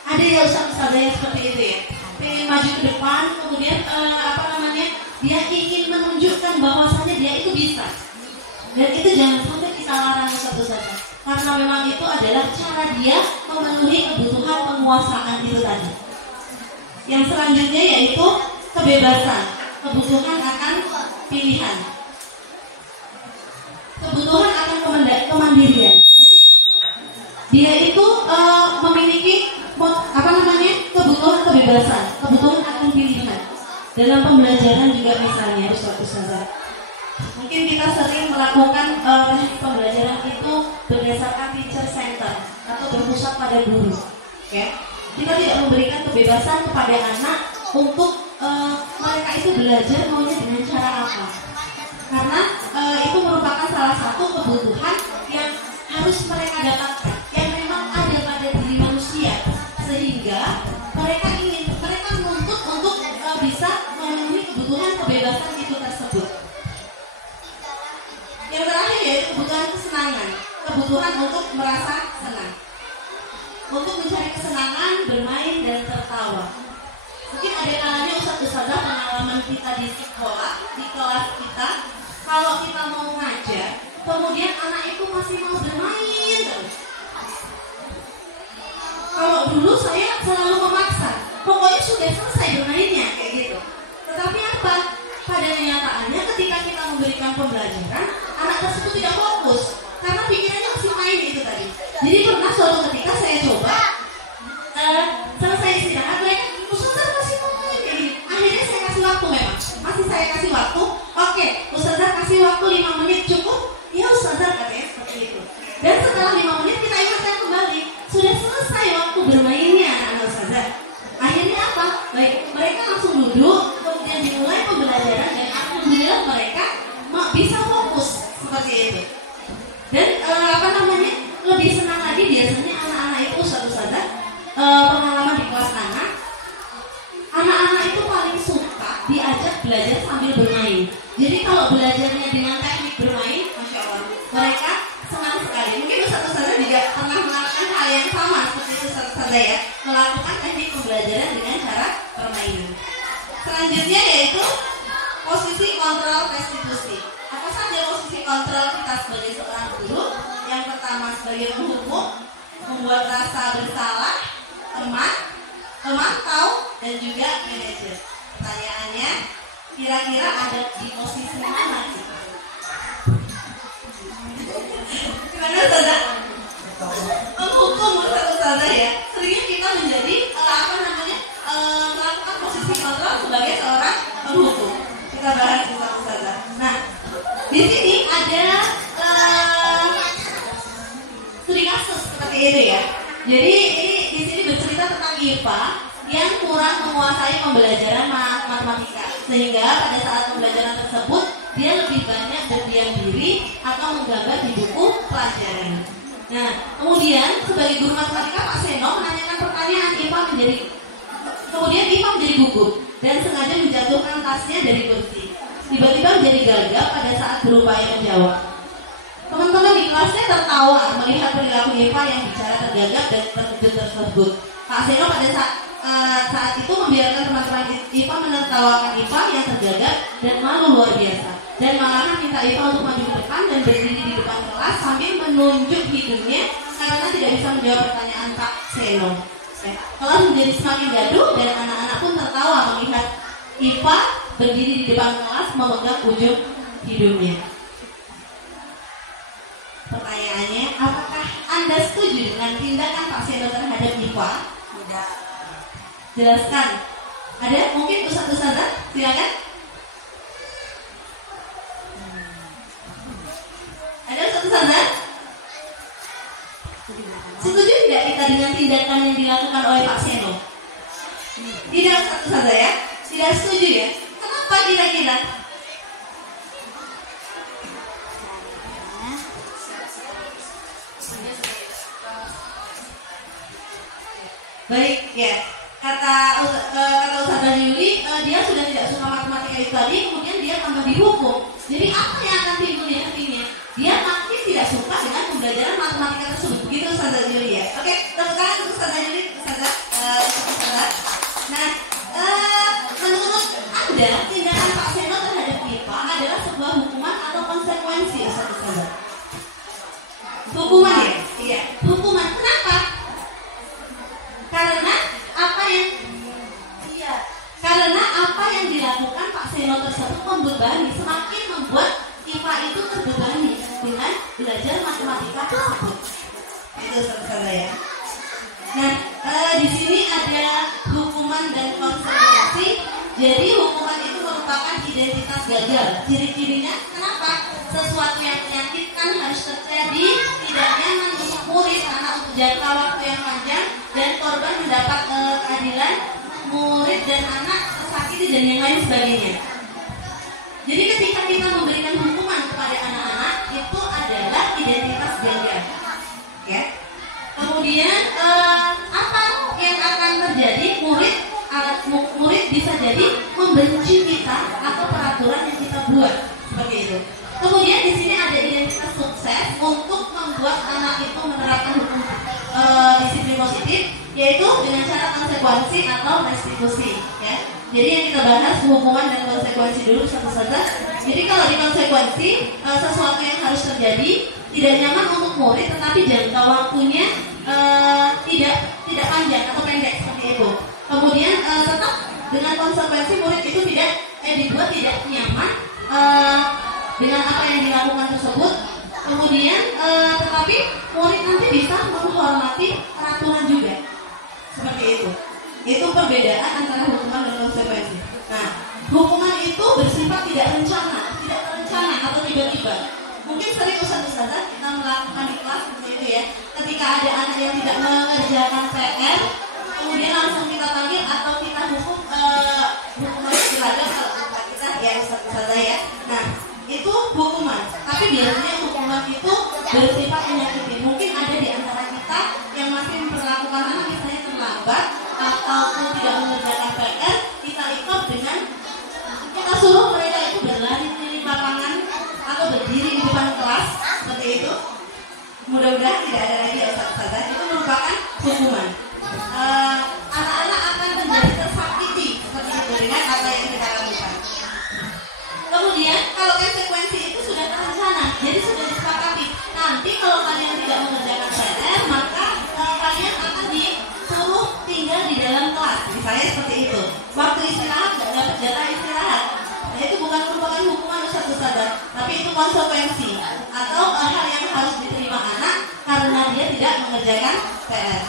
Ada ya Ustazah yang seperti itu ya, pengen maju ke depan, kemudian dia ingin menunjukkan bahwasannya dia itu bisa. Dan itu jangan sampai kita larang Ustazah, karena memang itu adalah cara dia memenuhi kebutuhan penguasaan itu tadi. Yang selanjutnya yaitu kebebasan, kebutuhan akan pilihan, kebutuhan akan kemandirian. Dia itu memiliki kebutuhan kebebasan, kebutuhan akan pilihan dalam pembelajaran juga misalnya Ustazah. Mungkin kita sering melakukan pembelajaran itu berdasarkan teacher center atau berpusat pada guru. Ya, kita tidak memberikan kebebasan kepada anak untuk mereka itu belajar maunya dengan cara apa. Karena itu merupakan salah satu kebutuhan yang harus mereka dapatkan, yang memang ada pada diri manusia, sehingga mereka menuntut untuk bisa memenuhi kebutuhan kebebasan itu tersebut. Yang terakhir yaitu kebutuhan kesenangan, kebutuhan untuk merasa senang, untuk mencari kesenangan, bermain dan tertawa. Mungkin ada kalanya Ustazah pengalaman kita di sekolah, di kelas kita, kalau kita mau ngajar, kemudian anak itu masih mau bermain terus. Kalau dulu saya selalu memaksa, pokoknya sudah selesai bermainnya kayak gitu. Tetapi apa? Pada kenyataannya ketika kita memberikan pembelajaran, anak tersebut tidak fokus karena pikirannya masih main itu tadi. Jadi pernah suatu ketika saya coba selesai istirahat, mereka Ustazah masih mau main kayak gini. Akhirnya saya kasih waktu, memang masih saya kasih waktu. Oke, Ustazah kasih waktu 5 menit cukup? Ya Ustazah, katanya seperti itu. Dan setelah 5 menit kita ingatkan kembali, sudah selesai waktu bermainnya anak Ustazah. Akhirnya apa? Baik, mereka langsung duduk, kemudian dimulai pembelajaran dan alhamdulillah mereka bisa fokus seperti itu. Dan lebih senang lagi biasanya anak-anak itu Ustazah, pengalaman di kelas anak-anak itu paling suka diajak belajar sambil bermain. Jadi kalau belajarnya dengan teknik bermain, Masya Allah, mereka senang sekali. Mungkin Ustazah juga pernah melakukan hal yang sama seperti itu Ustazah ya, melakukan teknik pembelajaran dengan cara permainan. Selanjutnya yaitu posisi kontrol restitusi. Apa saja posisi kontrol kita sebagai seorang guru? Yang pertama sebagai penghukum, membuat rasa bersalah, teman, pemantau, dan juga manajer. Pertanyaannya, kira-kira ada di posisi mana? Gimana Ustazah? Menghukum Ustazah ya. Seringnya kita menjadi melakukan posisi kontrol sebagai seorang penghukum. Kita bahas Ustazah. Nah, di sini ada studi kasus seperti itu ya. Jadi ini di sini bercerita tentang IPA yang kurang menguasai pembelajaran matematika, sehingga pada saat pembelajaran tersebut dia lebih banyak berdiam diri atau menggambar di buku pelajaran. Nah, kemudian sebagai guru matematika Pak Seno menanyakan pertanyaan IPA kemudian IPA menjadi gugup dan sengaja menjatuhkan tasnya dari kursi. Tiba-tiba menjadi gagap pada saat berupaya menjawab. Teman-teman di kelasnya tertawa melihat perilaku IPA yang bicara tergagap dan terkejut tersebut. Pak Seno pada saat itu membiarkan teman-teman IPA menertawakan IPA yang tergagap dan malu luar biasa, dan malahan minta IPA untuk maju ke depan dan berdiri di depan kelas sambil menunjuk hidungnya karena tidak bisa menjawab pertanyaan Pak Seno. Kelas menjadi semakin gaduh dan anak-anak pun tertawa melihat IPA berdiri di depan kelas memegang ujung hidungnya. Pertanyaannya, apakah Anda setuju dengan tindakan Pak Seno terhadap IPA? Tidak. Jelaskan. Ada? Mungkin Ustazah? Silakan. Ada Ustazah? Setuju tidak kita dengan tindakan yang dilakukan oleh Pak Seno? Tidak Ustazah ya? Tidak setuju ya? Kenapa kira-kira? Baik ya, kata Ustazah Yuli, dia sudah tidak suka matematika itu tadi, kemudian dia tambah dihukum. Jadi apa yang akan timbul di hatinya? Dia makin tidak suka dengan pembelajaran matematika tersebut. Begitu Ustazah Yuli ya. Oke, temukan Ustazah Yuli, Ustazah. Nah, menurut Anda tindakan Pak Seno terhadap IPA adalah sebuah hukuman atau konsekuensi, Ustazah? Hukuman ya? Iya, hukuman. Kenapa? Karena apa yang dilakukan Pak Seno tersebut membebani, semakin membuat IPA itu terbebani dengan belajar matematika tersebut. Itu Ustazah ya. Nah, di sini ada hukuman dan konsekuensi. Jadi hukuman itu merupakan identitas gagal. Ciri-cirinya kenapa? Sesuatu yang menyakitkan harus terjadi, tidak nyaman untuk murid karena untuk jangka waktu yang panjang, dan korban mendapat keadilan, murid dan anak tersakiti dan yang lain sebagainya. Jadi ketika kita memberikan hukuman kepada anak-anak, itu adalah identitas gagal. Ya. Kemudian apa yang akan terjadi? Murid bisa jadi membenci kita atau peraturan yang kita buat, seperti itu. Kemudian di sini ada identitas sukses untuk membuat anak itu menerapkan hukum disiplin positif, yaitu dengan cara konsekuensi atau restitusi. Ya. Jadi yang kita bahas hukuman dan konsekuensi dulu satu-satu. Jadi kalau di konsekuensi, sesuatu yang harus terjadi tidak nyaman untuk murid, tetapi jangka waktunya tidak panjang atau pendek seperti itu. Kemudian tetap dengan konsekuensi murid itu dibuat tidak nyaman dengan apa yang dilakukan tersebut. Kemudian tetapi murid nanti bisa menghormati peraturan juga, seperti itu. Itu perbedaan antara hukuman dan konsekuensi. Nah, hukuman itu bersifat tidak terencana atau tiba-tiba. Mungkin sering Ustazah kita melakukan di kelas seperti itu ya. Ketika ada anak yang tidak mengerjakan PR, kemudian langsung kita panggil atau kita hukuman seragam kalau kita ya Ustazah ya. Nah, itu hukuman. Tapi biasanya hukuman itu bersifat menyakiti. Mungkin ada di antara kita yang masih memperlakukan anak misalnya terlambat ataupun tidak mengerjakan PR, kita ikut dengan kita suruh mereka itu berlari keliling lapangan atau berdiri di depan kelas seperti itu. Mudah-mudahan tidak ada lagi ya Ustazah. Itu merupakan hukuman. Anak-anak akan menjadi tersakiti seperti itu dengan apa yang kita lakukan. Kemudian kalau konsekuensi itu sudah terencana, jadi sudah disepakati. Nanti kalau kalian tidak mengerjakan PR, maka kalian akan disuruh tinggal di dalam kelas. Misalnya seperti itu. Waktu istirahat nggak jatah istirahat. Nah, itu bukan merupakan hukuman Ustaz, tapi itu konsekuensi atau hal yang harus diterima anak karena dia tidak mengerjakan PR.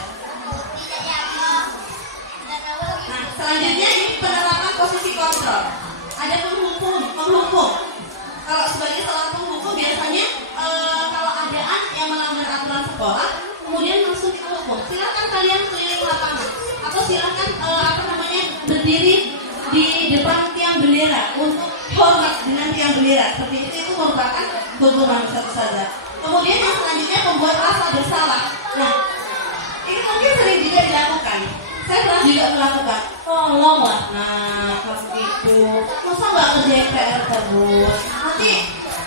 Nah, selanjutnya ini penerapan posisi kontrol. Ada penghukum. Kalau sebagai seorang penghukum biasanya kalau ada anak yang melanggar aturan sekolah, kemudian langsung kita hukum. Silakan kalian keliling lapangan atau silakan berdiri di depan tiang bendera untuk hormat dengan tiang bendera. Seperti itu merupakan hukuman Ustaz. Kemudian yang selanjutnya membuat rasa bersalah. Nah, ini mungkin sering juga dilakukan. Saya pernah juga melakukan. Tolonglah, nah kamu itu masa nggak kerjain PR terus? Nanti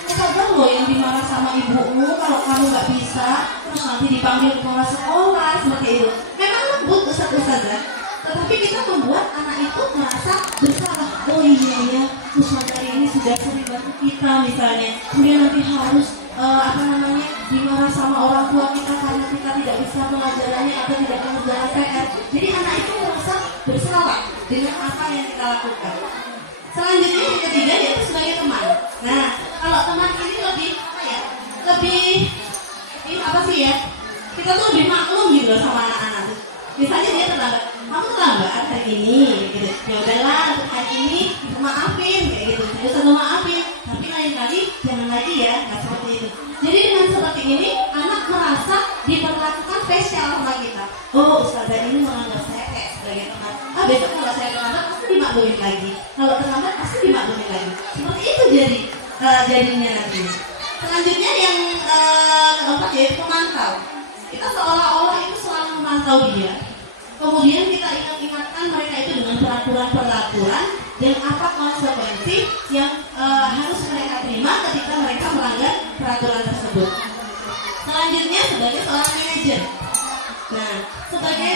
Ustazah loh yang dimarah sama ibumu kalau kamu nggak bisa, terus nanti dipanggil kepala sekolah seperti itu. Memang lembut Ustazah, tetapi kita membuat anak itu merasa bersalah. Oh iya ya, Ustazah ini sudah sering bantu kita misalnya. Kemudian nanti harus dimarah sama orang tua kita karena kita tidak bisa pelajarannya atau tidak mengerjakan PR. Jadi anak itu merasa bersalah dengan apa yang kita lakukan. Selanjutnya yang ketiga yaitu sebagai teman. Nah, kalau teman ini lebih kita tuh lebih maklum gitu sama anak-anak. Misalnya dia terlambat, kamu terlambat hari ini, gitu. Ya udahlah untuk hari ini maafin kayak gitu. Jadi selalu maafin, tapi lain kali jangan lagi ya, nggak seperti itu. Jadi dengan seperti ini anak merasa diperlakukan spesial sama kita. Oh, Ustazah ini menganggap saya kayak sebagai teman. Besok kalau saya terlambat pasti dimaklumin lagi. Kalau terlambat pasti dimaklumin lagi. Seperti itu jadinya nanti. Selanjutnya yang keempat yaitu pemantau. Kita seolah-olah itu selalu memantau dia. Kemudian kita ingatkan mereka itu dengan peraturan-peraturan dan apa konsekuensi yang harus mereka terima ketika mereka melanggar peraturan tersebut. Selanjutnya sebagai seorang manajer. Nah, sebagai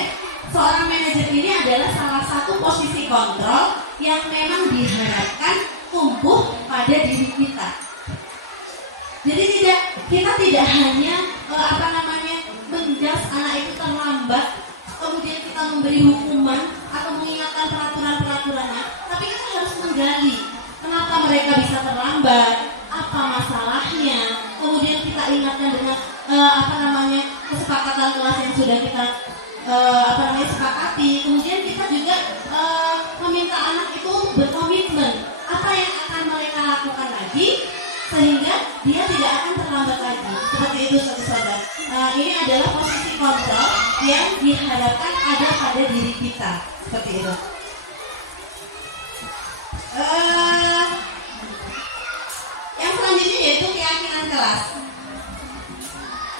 seorang manajer ini adalah salah satu posisi kontrol yang memang diharapkan tumbuh pada diri kita. Jadi kita tidak hanya menjas anak itu terlambat, kemudian kita memberi hukuman atau mengingatkan peraturan-peraturannya, tapi kita harus menggali kenapa mereka bisa terlambat, apa masalahnya, kemudian kita ingatkan dengan kesepakatan kelas yang sudah kita sepakati. Kemudian kita juga meminta anak itu berkomitmen apa yang akan mereka lakukan lagi sehingga dia tidak akan terlambat lagi. Seperti itu saudara. Ini adalah posisi kontrol yang diharapkan ada pada diri kita. Seperti itu. Yang selanjutnya yaitu keyakinan kelas.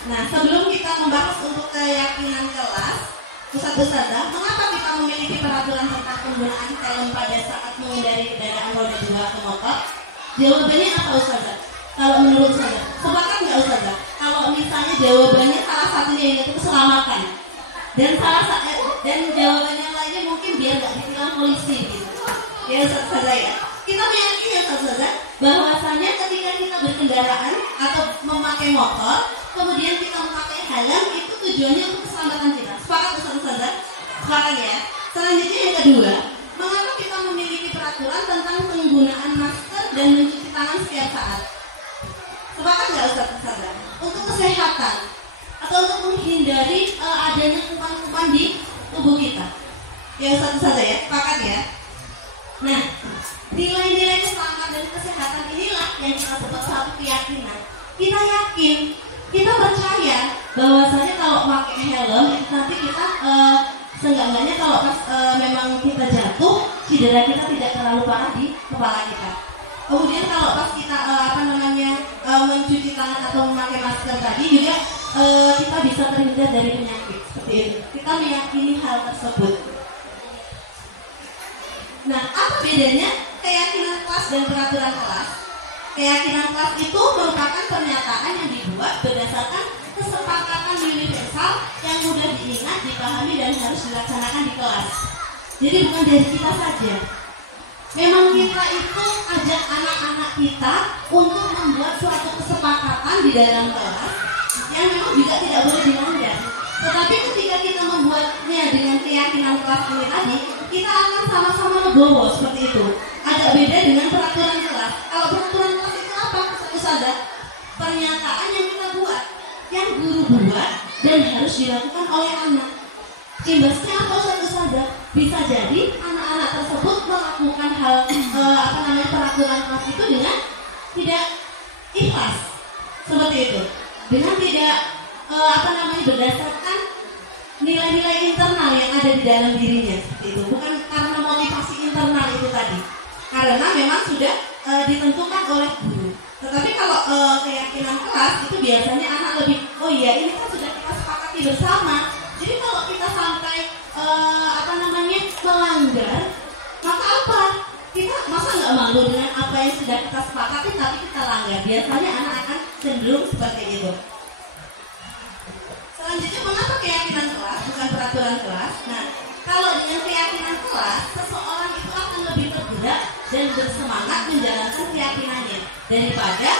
Nah, sebelum kita membahas untuk keyakinan kelas, Ustazah, mengapa kita memiliki peraturan tentang penggunaan helm pada saat mengendari kendaraan roda 2 atau motor? Jawabannya apa Ustazah? Kalau menurut saya, sepakat nggak Ustazah? Kalau misalnya jawabannya salah satunya yaitu keselamatan, dan jawabannya lainnya mungkin biar nggak ditilang polisi gitu. Ya Ustazah ya. Kita meyakini Ustazah bahwasanya ketika kita berkendaraan atau memakai motor, kemudian kita memakai helm itu tujuannya untuk keselamatan kita. Sepakat Ustazah? Sepakat ya. Selanjutnya yang kedua, mengapa kita memiliki peraturan tentang penggunaan masker dan mencuci tangan setiap saat? Sepakat nggak Ustazah? Untuk kesehatan atau untuk menghindari adanya kuman-kuman di tubuh kita. Ya Ustazah ya, sepakat ya. Nah, nilai-nilai keselamatan dan kesehatan inilah yang kita sebut satu keyakinan. Kita yakin, kita percaya bahwasanya kalau pakai helm nanti kita seenggaknya kalau pas memang kita jatuh, cedera kita tidak terlalu parah di kepala kita. Kemudian kalau pas kita mencuci tangan atau memakai masker tadi juga kita bisa terhindar dari penyakit seperti itu. Kita meyakini hal tersebut. Nah, apa bedanya keyakinan kelas dan peraturan kelas? Keyakinan kelas itu merupakan pernyataan yang dibuat berdasarkan kesepakatan universal yang mudah diingat, dipahami dan harus dilaksanakan di kelas. Jadi bukan dari kita saja. Memang kita itu ajak anak-anak kita untuk membuat suatu kesepakatan di dalam kelas yang memang juga tidak boleh dilanggar. Tetapi ketika kita membuatnya dengan keyakinan kelas ini tadi, kita akan sama-sama legowo seperti itu. agak beda dengan peraturan kelas. Kalau peraturan kelas itu apa? Ustazah, pernyataan yang kita buat, yang guru buat dan harus dilakukan oleh anak. Imbasnya apa Ustazah? Bisa jadi anak-anak tersebut melakukan hal peraturan kelas itu dengan tidak ikhlas, seperti itu, dengan tidak berdasarkan nilai-nilai internal yang ada di dalam dirinya, seperti itu, bukan karena motivasi internal itu tadi, karena memang sudah ditentukan oleh guru. Tetapi kalau keyakinan kelas itu biasanya anak lebih, oh iya ini kan sudah kita sepakati bersama. Jadi kalau kita sampai melanggar, maka apa? Kita masa nggak malu dengan apa yang sudah kita sepakati tapi kita langgar. Biasanya anak akan cenderung seperti itu. Selanjutnya, mengapa keyakinan kelas bukan peraturan kelas? Nah, kalau dengan keyakinan kelas, seseorang itu akan lebih bergerak dan bersemangat menjalankan keyakinannya daripada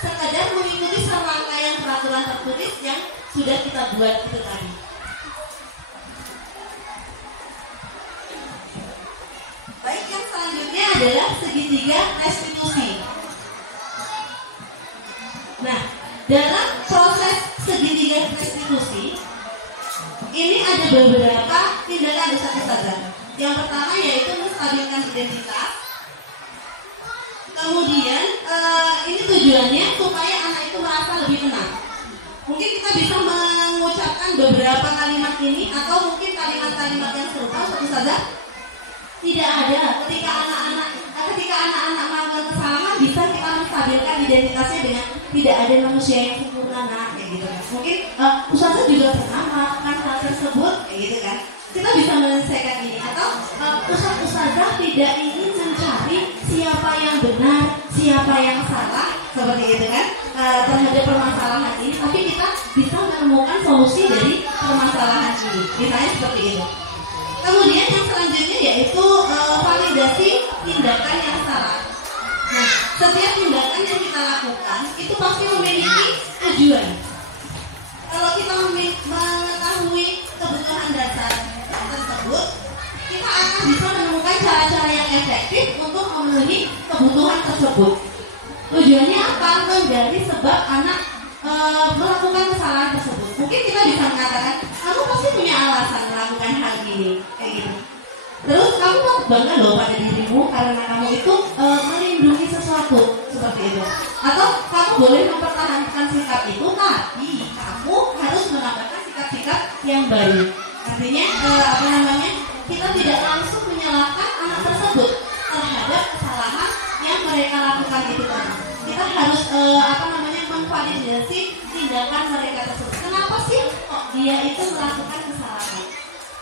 sekadar mengikuti serangkaian peraturan tertulis yang sudah kita buat itu tadi. Baik, yang selanjutnya adalah segitiga restitusi. Nah, dalam proses segitiga restitusi ini ada beberapa tindakan Ustazah. Yang pertama yaitu menstabilkan identitas. Kemudian ini tujuannya supaya anak itu merasa lebih tenang. Mungkin kita bisa mengucapkan beberapa kalimat ini atau mungkin kalimat-kalimat yang serupa Ustazah. Tidak ada ketika anak-anak melakukan kesalahan bisa kita menstabilkan identitasnya dengan tidak ada manusia yang sempurna, kayak gitu kan. Mungkin Ustazah juga pernah melakukan hal tersebut, kayak gitu kan. Kita bisa menyelesaikan ini atau Ustazah tidak ingin mencari siapa yang benar, siapa yang salah, seperti itu kan, terhadap permasalahan ini, tapi kita bisa menemukan solusi dari permasalahan ini, misalnya seperti itu. Kemudian yang selanjutnya yaitu validasi tindakan yang salah. Nah, setiap tindakan yang kita lakukan itu pasti memiliki tujuan. Kalau kita mengetahui kebutuhan dasar tersebut, kita akan bisa menemukan cara-cara yang efektif untuk memenuhi kebutuhan tersebut. Tujuannya apa? Menggali sebab anak melakukan kesalahan tersebut. Mungkin kita bisa mengatakan, kamu pasti punya alasan melakukan hal ini, kayak gitu. Terus kamu bangga loh pada dirimu karena kamu itu melindungi sesuatu, seperti itu. Atau kamu boleh mempertahankan sikap itu, tapi kamu harus menambahkan sikap-sikap yang baru. Artinya kita tidak langsung menyalahkan anak tersebut terhadap kesalahan yang mereka lakukan itu tadi. Kita harus memvalidasi tindakan mereka tersebut. Kenapa sih kok dia itu melakukan kesalahan?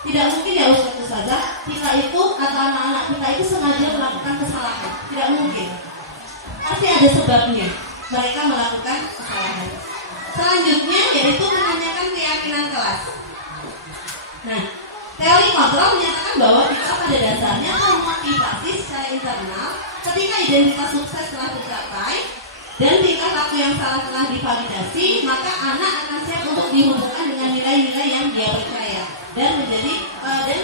Tidak mungkin ya Ustazah, kita itu atau anak-anak kita itu sengaja melakukan kesalahan. Tidak mungkin. Pasti ada sebabnya mereka melakukan kesalahan. Selanjutnya yaitu menanyakan keyakinan kelas. Nah, teori kontrol menyatakan bahwa kita pada dasarnya termotivasi secara internal ketika identitas sukses telah tercapai dan tingkah laku yang salah telah divalidasi, maka anak akan siap untuk dihubungkan dengan nilai-nilai yang dia percaya dan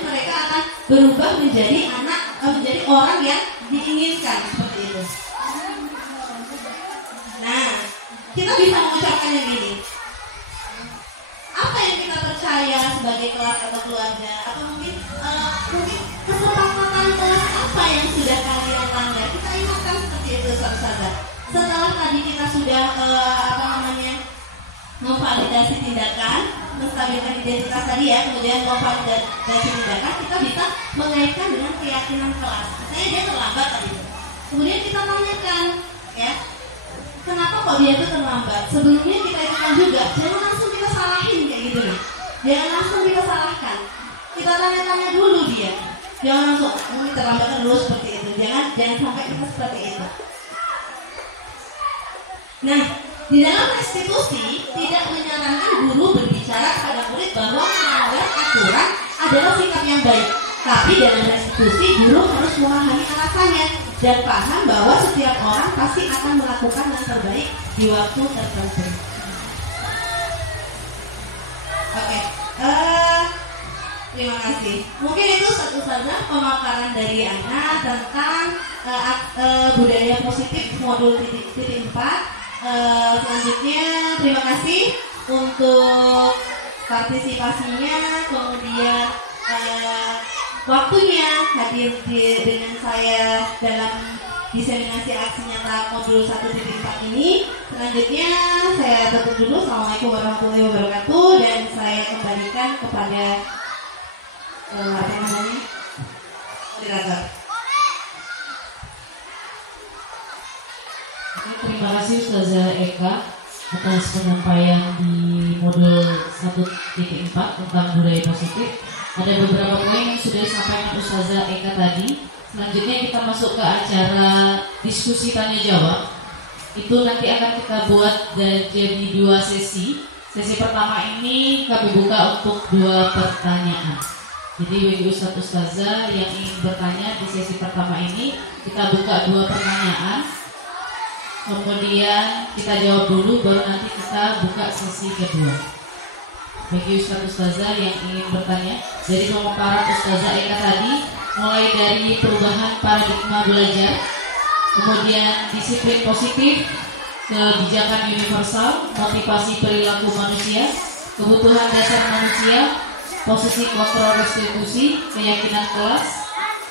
mereka akan berubah menjadi orang yang diinginkan, seperti itu. Nah, kita bisa mengucapkan yang ini. Apa yang kita percaya sebagai kelas atau keluarga, atau mungkin kesepakatan kelas apa yang sudah kalian langgar? Kita ingatkan seperti itu, Ustazah. Setelah tadi kita sudah memvalidasi tindakan, menstabilkan identitas tadi ya, kemudian memvalidasi tindakan, kita bisa mengaitkan dengan keyakinan kelas. Misalnya dia terlambat tadi, kemudian kita tanyakan, ya, kenapa kok dia itu terlambat? Sebelumnya kita ingatkan juga, jangan langsung kita salahin kayak gitu nih, jangan langsung kita salahkan. Kita tanya-tanya dulu dia, jangan langsung, ini terlambat terus seperti itu. Jangan sampai kita seperti itu. Nah, di dalam restitusi tidak menyarankan guru berbicara kepada murid bahwa melanggar aturan adalah sikap yang baik. Tapi dalam restitusi guru harus memahami alasannya dan paham bahwa setiap orang pasti akan melakukan yang terbaik di waktu tertentu. Oke, Terima kasih. Mungkin itu satu saja pemaparan dari Ana tentang budaya positif modul titik 4. Selanjutnya terima kasih untuk partisipasinya, kemudian waktunya hadir dengan saya dalam diseminasi aksi nyata modul 1.4 ini. Selanjutnya saya tutup dulu. Assalamualaikum warahmatullahi wabarakatuh, dan saya kembalikan kepada moderator. Terima kasih Ustazah Eka atas penyampaian di modul 1.4 tentang budaya positif. Ada beberapa poin yang sudah disampaikan Ustazah Eka tadi. Selanjutnya kita masuk ke acara diskusi tanya jawab. Itu nanti akan kita buat jadi 2 sesi. Sesi pertama ini kami buka untuk 2 pertanyaan. Jadi bagi Ustazah yang ingin bertanya di sesi pertama ini, kita buka 2 pertanyaan. Kemudian kita jawab dulu, baru nanti kita buka sesi kedua. Bagi Ustazah yang ingin bertanya, dari pemaparan Ustazah Eka tadi, mulai dari perubahan paradigma belajar, kemudian disiplin positif, kebijakan universal, motivasi perilaku manusia, kebutuhan dasar manusia, posisi kontrol restitusi, keyakinan kelas,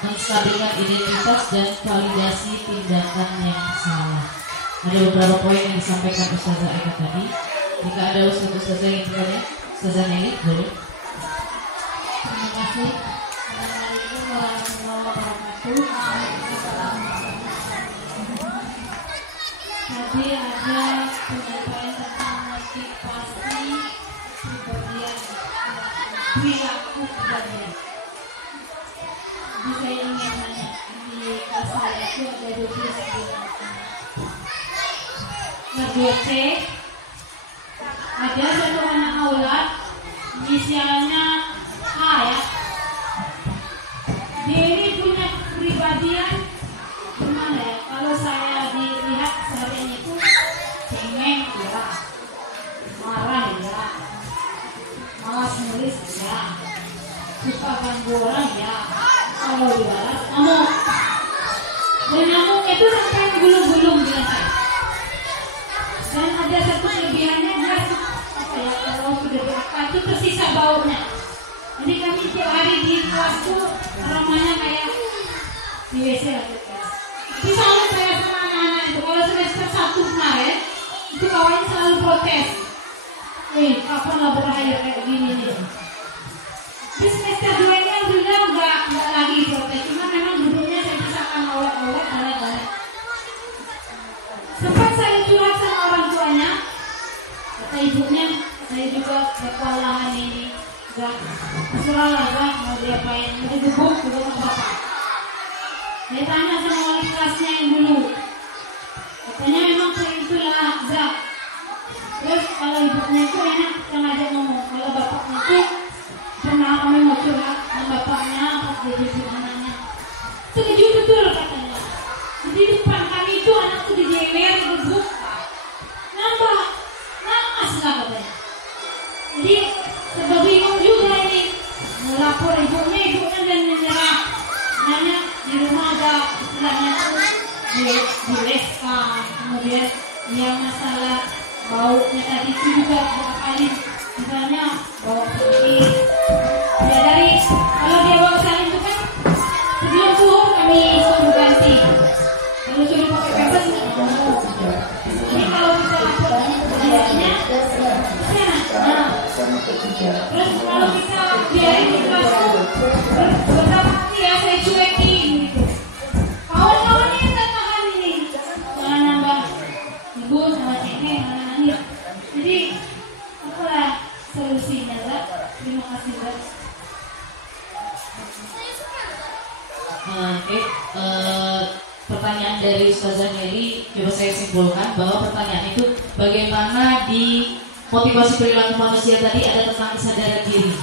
menstabilkan identitas, dan validasi tindakan yang salah. Ada beberapa poin yang disampaikan Ustazah Eka tadi. Jika ada Ustazah yang bertanya, Ustazah Nelly, boleh. Terima kasih. Assalamualaikum warahmatullahi wabarakatuh. Tadi ada penyampaian tentang motivasi kemudian perilaku budaya. Jadi saya ingin nanya, di kelas saya itu ada 12 Nge-2C. Ada satu anak aulad, inisialnya A ya. Dia ini punya kepribadian gimana ya? Kalau saya dilihat seharian itu cengeng ya, marah ya, malas nulis ya, suka ganggu orang ya. Kalau dibalas ngomong, dan ngomong itu sampai gulung-gulung di lantai. Dan ada satu kelebihannya, dia apa ya, kalau sudah berakal itu tersisa baunya. Jadi kami tiap hari di kelas tuh aromanya kayak di WC lah. Tapi selalu saya sama anak-anak itu, kalau semester 1 kemarin itu kawannya selalu protes, kapan lah berakhir kayak gini nih. Di semester 2 ini alhamdulillah enggak lagi protes, cuma memang duduknya saya pisahkan oleh-oleh anak-anak. Sempat saya curhat sama orang tuanya, kata ibunya, saya juga kewalahan ini, gak serah lah mau diapain, mau dibubuk juga sama bapak. Saya tanya sama wali kelasnya yang dulu, katanya memang saya itulah Zak. Terus kalau ibunya itu enak yang ngajak ngomong, kalau bapaknya itu pernah kami mau curhat sama bapaknya pas dia jadi anaknya, setuju betul katanya. Jadi depan kami itu anak itu dijewer, dibuk, nambah, naas lah katanya. Jadi serba bingung juga ini, melapor ibunya dan menyerah. Nanya di rumah ada istilahnya tuh dileskan, kemudian yang masalah baunya tadi itu juga berapa kali, misalnya bau sakit. Ya dari kalau dia bau sakit itu kan sebelum suhu kami suruh ganti. Kalau suruh pakai pempes nggak mau. Jadi kalau kita lapor biasanya, terus kalau kita biarin di kelas beberapa kali ya saya cuekin gitu. Kawan-kawannya nggak tahan ini, jangan nambah ibu sama nenek nangis. Jadi apalah solusinya lah. Terima kasih Mbak. Pertanyaan dari Ustazah Nelly coba saya simpulkan bahwa pertanyaan itu bagaimana di motivasi perilaku manusia tadi ada tentang kesadaran diri.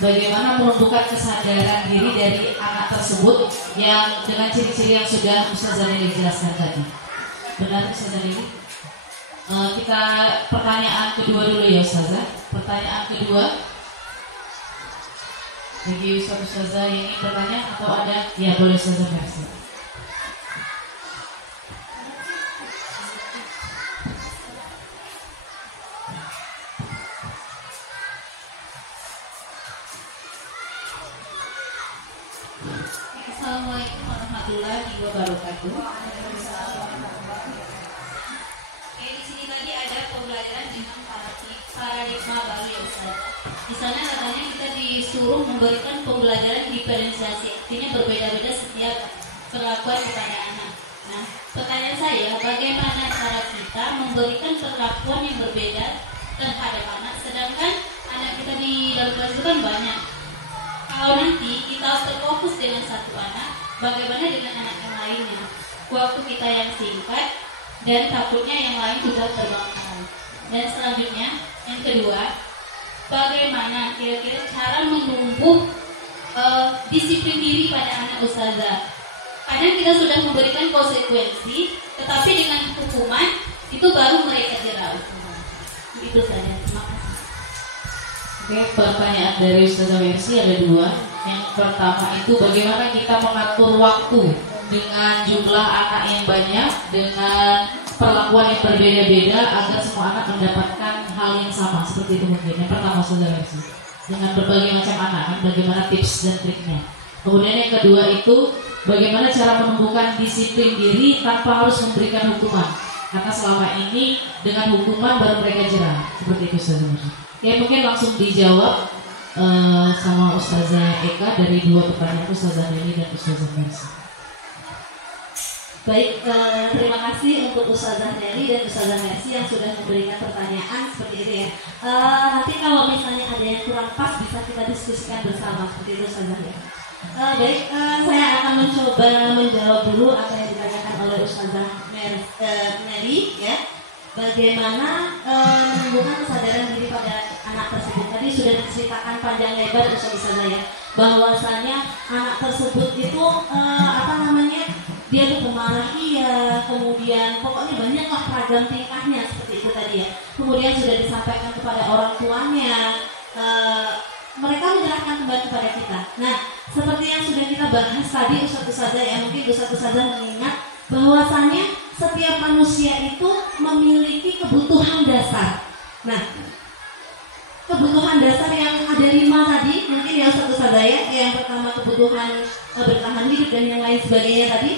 Bagaimana menumbuhkan kesadaran diri dari anak tersebut yang dengan ciri-ciri yang sudah Ustazah Nelly jelaskan tadi. Benar Ustazah Nelly? Kita pertanyaan kedua dulu ya Ustazah. Pertanyaan kedua. Bagi Ustazah yang ingin bertanya atau ada? Ya boleh Ustazah Mercy. Assalamualaikum warahmatullahi wabarakatuh. Oke, di sini tadi ada pembelajaran dengan paradigma baru ya Ustaz. Di sana katanya kita disuruh memberikan pembelajaran diferensiasi, artinya berbeda-beda setiap perlakuan kepada anak. Nah, pertanyaan saya, bagaimana cara kita memberikan perlakuan yang berbeda terhadap anak, sedangkan anak kita di dalam kelas itu kan banyak. Kalau nanti kita terfokus dengan satu anak, bagaimana dengan anak yang lainnya? Waktu kita yang singkat dan takutnya yang lain juga terbengkalai. Dan selanjutnya, yang kedua, bagaimana kira-kira cara menumbuh disiplin diri pada anak Ustazah? Kadang kita sudah memberikan konsekuensi, tetapi dengan hukuman itu baru mereka jerah. Itu saja. Terima kasih. Oke, pertanyaan dari Ustazah Mercy ada dua. Yang pertama itu bagaimana kita mengatur waktu dengan jumlah anak yang banyak, dengan perlakuan yang berbeda-beda agar semua anak mendapatkan hal yang sama, seperti itu mungkin. Yang pertama Ustazah Mercy, dengan berbagai macam anak, bagaimana tips dan triknya. Kemudian yang kedua itu bagaimana cara menumbuhkan disiplin diri tanpa harus memberikan hukuman, karena selama ini dengan hukuman baru mereka jerah, seperti itu Ustazah Mercy. Ya mungkin langsung dijawab sama Ustazah Eka dari dua pertanyaan Ustazah Nelly dan Ustazah Mercy. Baik, terima kasih untuk Ustazah Nelly dan Ustazah Mercy yang sudah memberikan pertanyaan seperti itu ya. Nanti kalau misalnya ada yang kurang pas bisa kita diskusikan bersama seperti itu Ustazah ya. Baik, saya akan mencoba menjawab dulu apa yang ditanyakan oleh Ustazah Nelly ya. Bagaimana menumbuhkan kesadaran diri pada anak tersebut. Tadi sudah diceritakan panjang lebar Ustazah ya, bahwasanya anak tersebut itu dia tuh pemarah iya, kemudian pokoknya banyaklah ragam tingkahnya seperti itu tadi ya. Kemudian sudah disampaikan kepada orang tuanya, mereka menyerahkan kembali kepada kita. Nah, seperti yang sudah kita bahas tadi Ustazah ya, mungkin Ustazah mengingat bahwasanya setiap manusia itu memiliki kebutuhan dasar. Nah, kebutuhan dasar yang ada 5 tadi, mungkin ya Ustazah ya, yang pertama kebutuhan bertahan hidup dan yang lain sebagainya tadi.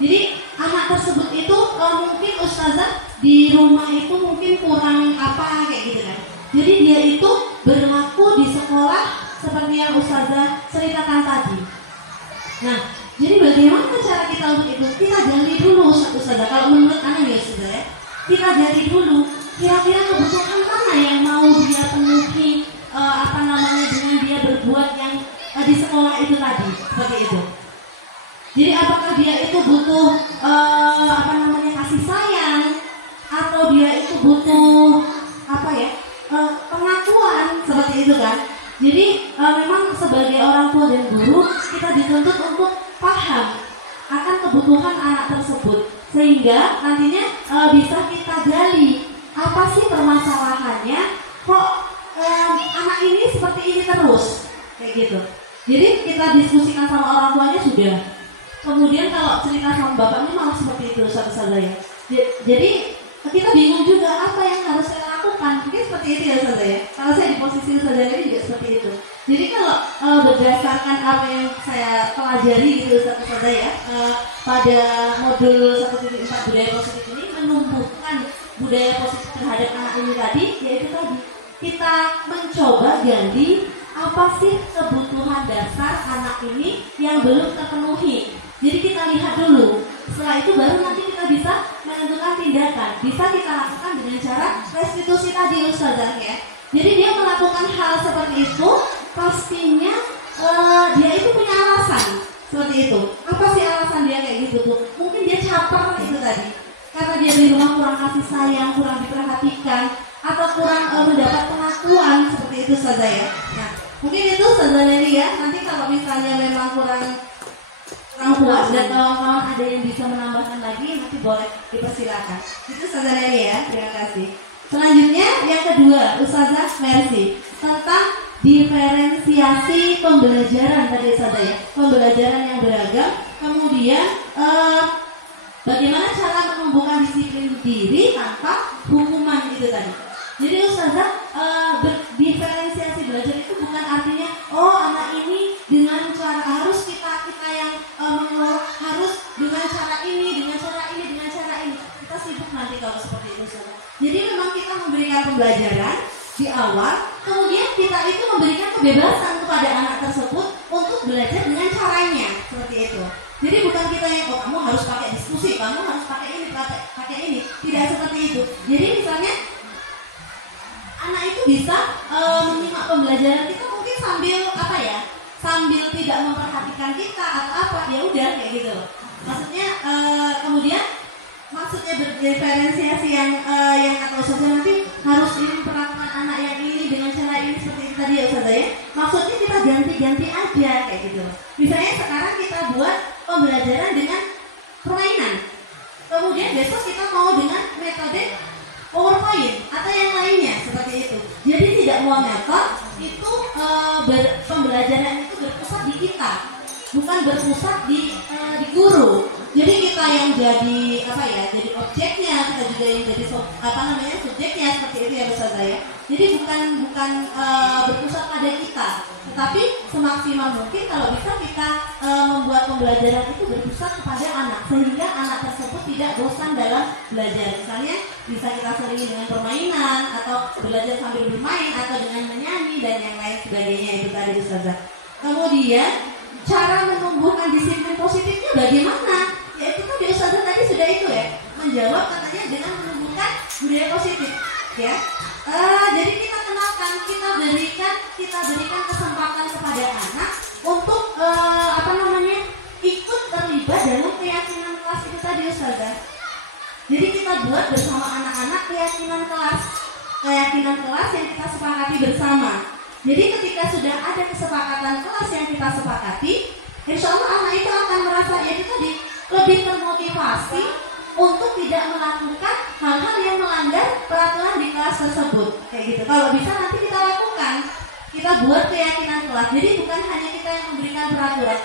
Jadi anak tersebut itu mungkin Ustazah di rumah itu mungkin kurang apa kayak gitu kan. Jadi dia itu berlaku di sekolah seperti yang Ustazah ceritakan tadi. Nah, jadi bagaimana cara kita untuk itu? Kita gali dulu Ustazah. Kalau menurut anak ya Ustazah ya, kita gali dulu kira-kira kebutuhan mana yang mau dia penuhi dengan dia berbuat yang di sekolah itu tadi, seperti itu. Jadi apakah dia itu butuh kasih sayang, atau dia itu butuh pengakuan seperti itu kan? Jadi memang sebagai orang tua dan guru kita dituntut untuk paham akan kebutuhan anak tersebut, sehingga nantinya bisa kita gali apa sih permasalahannya, kok anak ini seperti ini terus kayak gitu. Jadi kita diskusikan sama orang tuanya sudah. Kemudian kalau cerita sama bapaknya malah seperti itu Ustazah ya. Jadi kita bingung juga apa yang harus saya lakukan. Mungkin seperti itu ya Ustazah ya. Kalau saya di posisi Ustazah ini juga seperti itu. Jadi kalau berdasarkan apa yang saya pelajari gitu Ustazah ya, pada modul 1.4 budaya positif ini menumbuhkan budaya positif terhadap anak ini tadi, yaitu tadi kita mencoba gali apa sih kebutuhan dasar anak ini yang belum terpenuhi. Jadi kita lihat dulu, setelah itu baru nanti kita bisa menentukan tindakan. Bisa kita lakukan dengan cara restitusi tadi Ustazah ya. Jadi dia melakukan hal seperti itu, pastinya dia itu punya alasan seperti itu. Apa sih alasan dia kayak gitu tuh? Mungkin dia caper itu tadi, karena dia di rumah kurang kasih sayang, kurang diperhatikan, atau kurang mendapat pengakuan seperti itu Ustazah ya. Nah, mungkin itu Ustazah Nelly ya. Nanti kalau misalnya memang kurang puas dan kawan-kawan ada yang bisa menambahkan lagi, nanti boleh dipersilakan. Itu Ustazah Nelly ya, terima kasih. Selanjutnya yang kedua Ustazah Mercy tentang diferensiasi pembelajaran tadi saya, pembelajaran yang beragam. Kemudian bagaimana cara menumbuhkan disiplin diri tanpa hukuman itu tadi. Jadi Ustazah, diferensiasi belajar itu bukan artinya anak ini dengan cara harus kita yang mengeluh, harus dengan cara ini. Kita sibuk nanti kalau seperti itu Ustazah. Jadi memang kita memberikan pembelajaran di awal, kemudian kita itu memberikan kebebasan kepada anak tersebut untuk belajar dengan caranya seperti itu. Jadi bukan kita yang kamu harus pakai diskusi, kamu harus pakai ini, tidak seperti itu. Jadi misalnya anak itu bisa menyimak pembelajaran kita mungkin sambil tidak memperhatikan kita atau apa, ya udah kayak gitu. Maksudnya berdiferensiasi yang kata Ustazah nanti harus ini perlakuan anak yang ini dengan cara ini seperti itu tadi ya Ustazah ya. Maksudnya kita ganti-ganti aja kayak gitu. Misalnya sekarang kita buat pembelajaran dengan permainan, kemudian besok kita mau dengan metode PowerPoint atau yang lainnya seperti itu. Jadi tidak monoton itu pembelajaran itu berpusat di kita, bukan berpusat di guru. Jadi kita yang jadi jadi objeknya, kita juga yang jadi subjeknya seperti itu ya Ustazah ya. Jadi bukan berpusat pada kita, tetapi semaksimal mungkin kalau bisa kita membuat pembelajaran itu berpusat kepada anak, sehingga anak tersebut tidak bosan dalam belajar. Misalnya bisa kita selingi dengan permainan atau belajar sambil bermain atau dengan menyanyi dan yang lain sebagainya itu tadi Ustazah. Kemudian cara menumbuhkan disiplin positifnya bagaimana? Ya itu tadi Ustazah tadi sudah itu ya, menjawab katanya dengan menumbuhkan budaya positif ya. Jadi kita kenalkan, kita berikan kesempatan kepada anak untuk ikut terlibat dalam keyakinan kelas itu tadi Ustazah. Jadi kita buat bersama anak-anak keyakinan kelas yang kita sepakati bersama. Jadi ketika sudah ada kesepakatan kelas yang kita sepakati, insya Allah anak itu akan merasa itu tadi lebih termotivasi untuk tidak melakukan hal-hal yang melanggar peraturan di kelas tersebut. Kayak gitu. Kalau bisa nanti kita lakukan, kita buat keyakinan kelas. Jadi bukan hanya kita yang memberikan peraturan,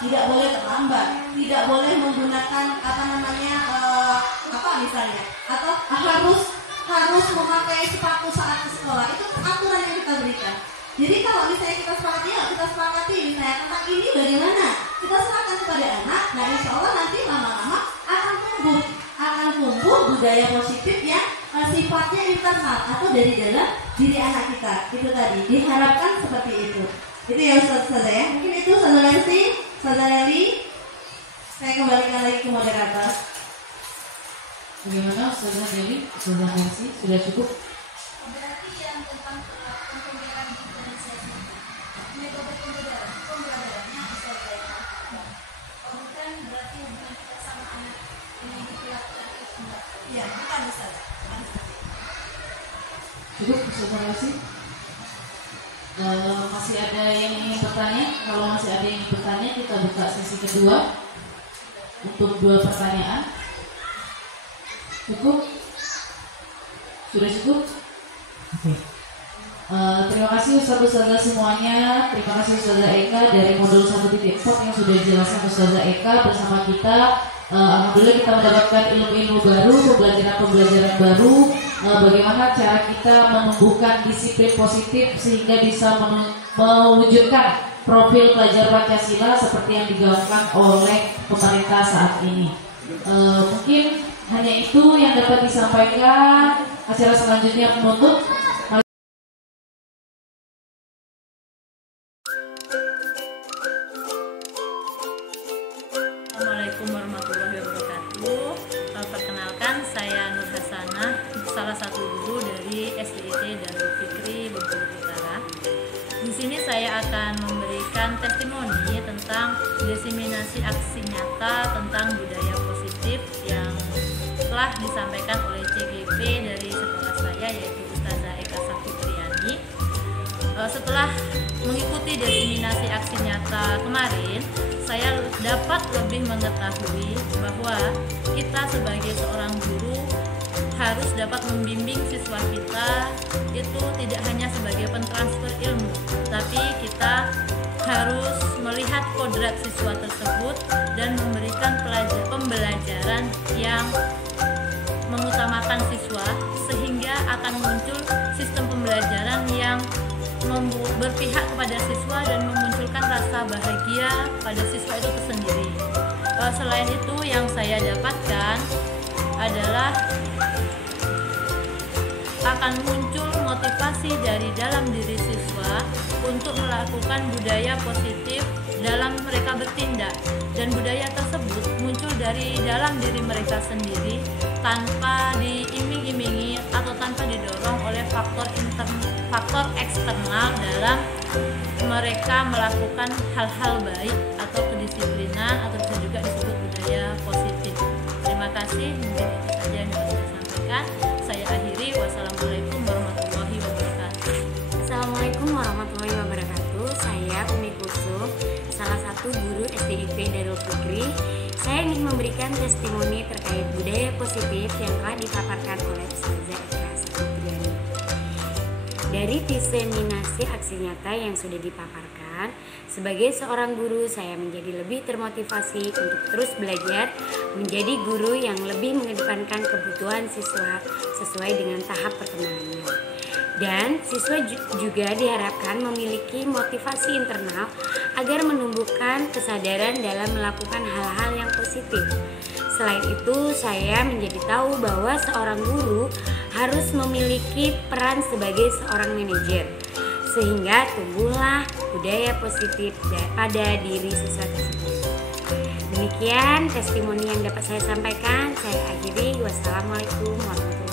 tidak boleh terlambat, tidak boleh menggunakan misalnya, atau harus memakai sepatu saat ke sekolah. Itu aturan yang kita berikan. Jadi kalau misalnya kita sepakati misalnya tentang ini bagaimana, kita serahkan kepada anak. Nah insya Allah nanti lama-lama akan tumbuh budaya positif yang sifatnya internal atau dari dalam diri anak kita. Itu tadi diharapkan seperti itu. Itu ya Ustazah ya. Mungkin itu Ustazah Mercy, Ustazah Leli. Saya kembalikan lagi ke moderator. Bagaimana Ustazah Leli, Ustazah Mercy, sudah cukup? Berarti yang tentang pembelajaran diferensiasi metode pembelajarannya bisa dilakukan. Bukan berarti hubungan kita sama anak ini dilakukan itu enggak. Iya, bukan bisa. Cukup Ustazah Mercy? Masih ada yang ingin bertanya? Kalau masih ada yang ingin bertanya, kita buka sesi kedua untuk 2 pertanyaan. Cukup? Sudah cukup? Oke. Terima kasih Ustazah semuanya. Terima kasih Ustazah Eka dari modul 1.4 yang sudah dijelaskan Ustazah Eka bersama kita. Alhamdulillah kita mendapatkan ilmu-ilmu baru, pembelajaran baru, bagaimana cara kita menumbuhkan disiplin positif sehingga bisa mewujudkan profil pelajar Pancasila seperti yang digaungkan oleh pemerintah saat ini. Mungkin hanya itu yang dapat disampaikan. Acara selanjutnya penutup. Assalamualaikum warahmatullahi wabarakatuh. Perkenalkan, saya Nur Hasanah, salah satu guru dari SDIT Darul Fikri Bengkulu Utara. Di sini saya akan memberikan testimoni tentang diseminasi aksi nyata tentang budaya positif yang telah disampaikan oleh CGP dari sekolah saya, yaitu Ustazah Eka Safitriani. Setelah mengikuti diseminasi aksi nyata kemarin, saya dapat lebih mengetahui bahwa kita sebagai seorang guru harus dapat membimbing siswa kita itu tidak hanya sebagai pentransfer ilmu, harus melihat kodrat siswa tersebut dan memberikan pembelajaran yang mengutamakan siswa, sehingga akan muncul sistem pembelajaran yang berpihak kepada siswa dan memunculkan rasa bahagia pada siswa itu sendiri. Selain itu, yang saya dapatkan adalah akan muncul motivasi dari dalam diri siswa untuk melakukan budaya positif dalam mereka bertindak, dan budaya tersebut muncul dari dalam diri mereka sendiri tanpa diiming-imingi atau tanpa didorong oleh faktor eksternal dalam mereka melakukan hal-hal baik atau kedisiplinan, atau bisa juga disebut budaya positif. Terima kasih, mungkin itu saja yang dapat saya sampaikan. Saya akhiri. Wassalamualaikum warahmatullahi wabarakatuh. Assalamualaikum warahmatullahi wabarakatuh. Saya Umi Kusum, salah satu guru SDIP Darul Fikri. Saya ingin memberikan testimoni terkait budaya positif yang telah dipaparkan oleh Ustazah Ikhlas Fitriani. Dari diseminasi aksi nyata yang sudah dipaparkan, sebagai seorang guru saya menjadi lebih termotivasi untuk terus belajar menjadi guru yang lebih mengedepankan kebutuhan siswa sesuai dengan tahap perkembangannya. Dan siswa juga diharapkan memiliki motivasi internal agar menumbuhkan kesadaran dalam melakukan hal-hal yang positif. Selain itu, saya menjadi tahu bahwa seorang guru harus memiliki peran sebagai seorang manajer, sehingga tumbuhlah budaya positif pada diri siswa tersebut. Demikian testimoni yang dapat saya sampaikan. Saya akhiri. Wassalamualaikum warahmatullahi wabarakatuh.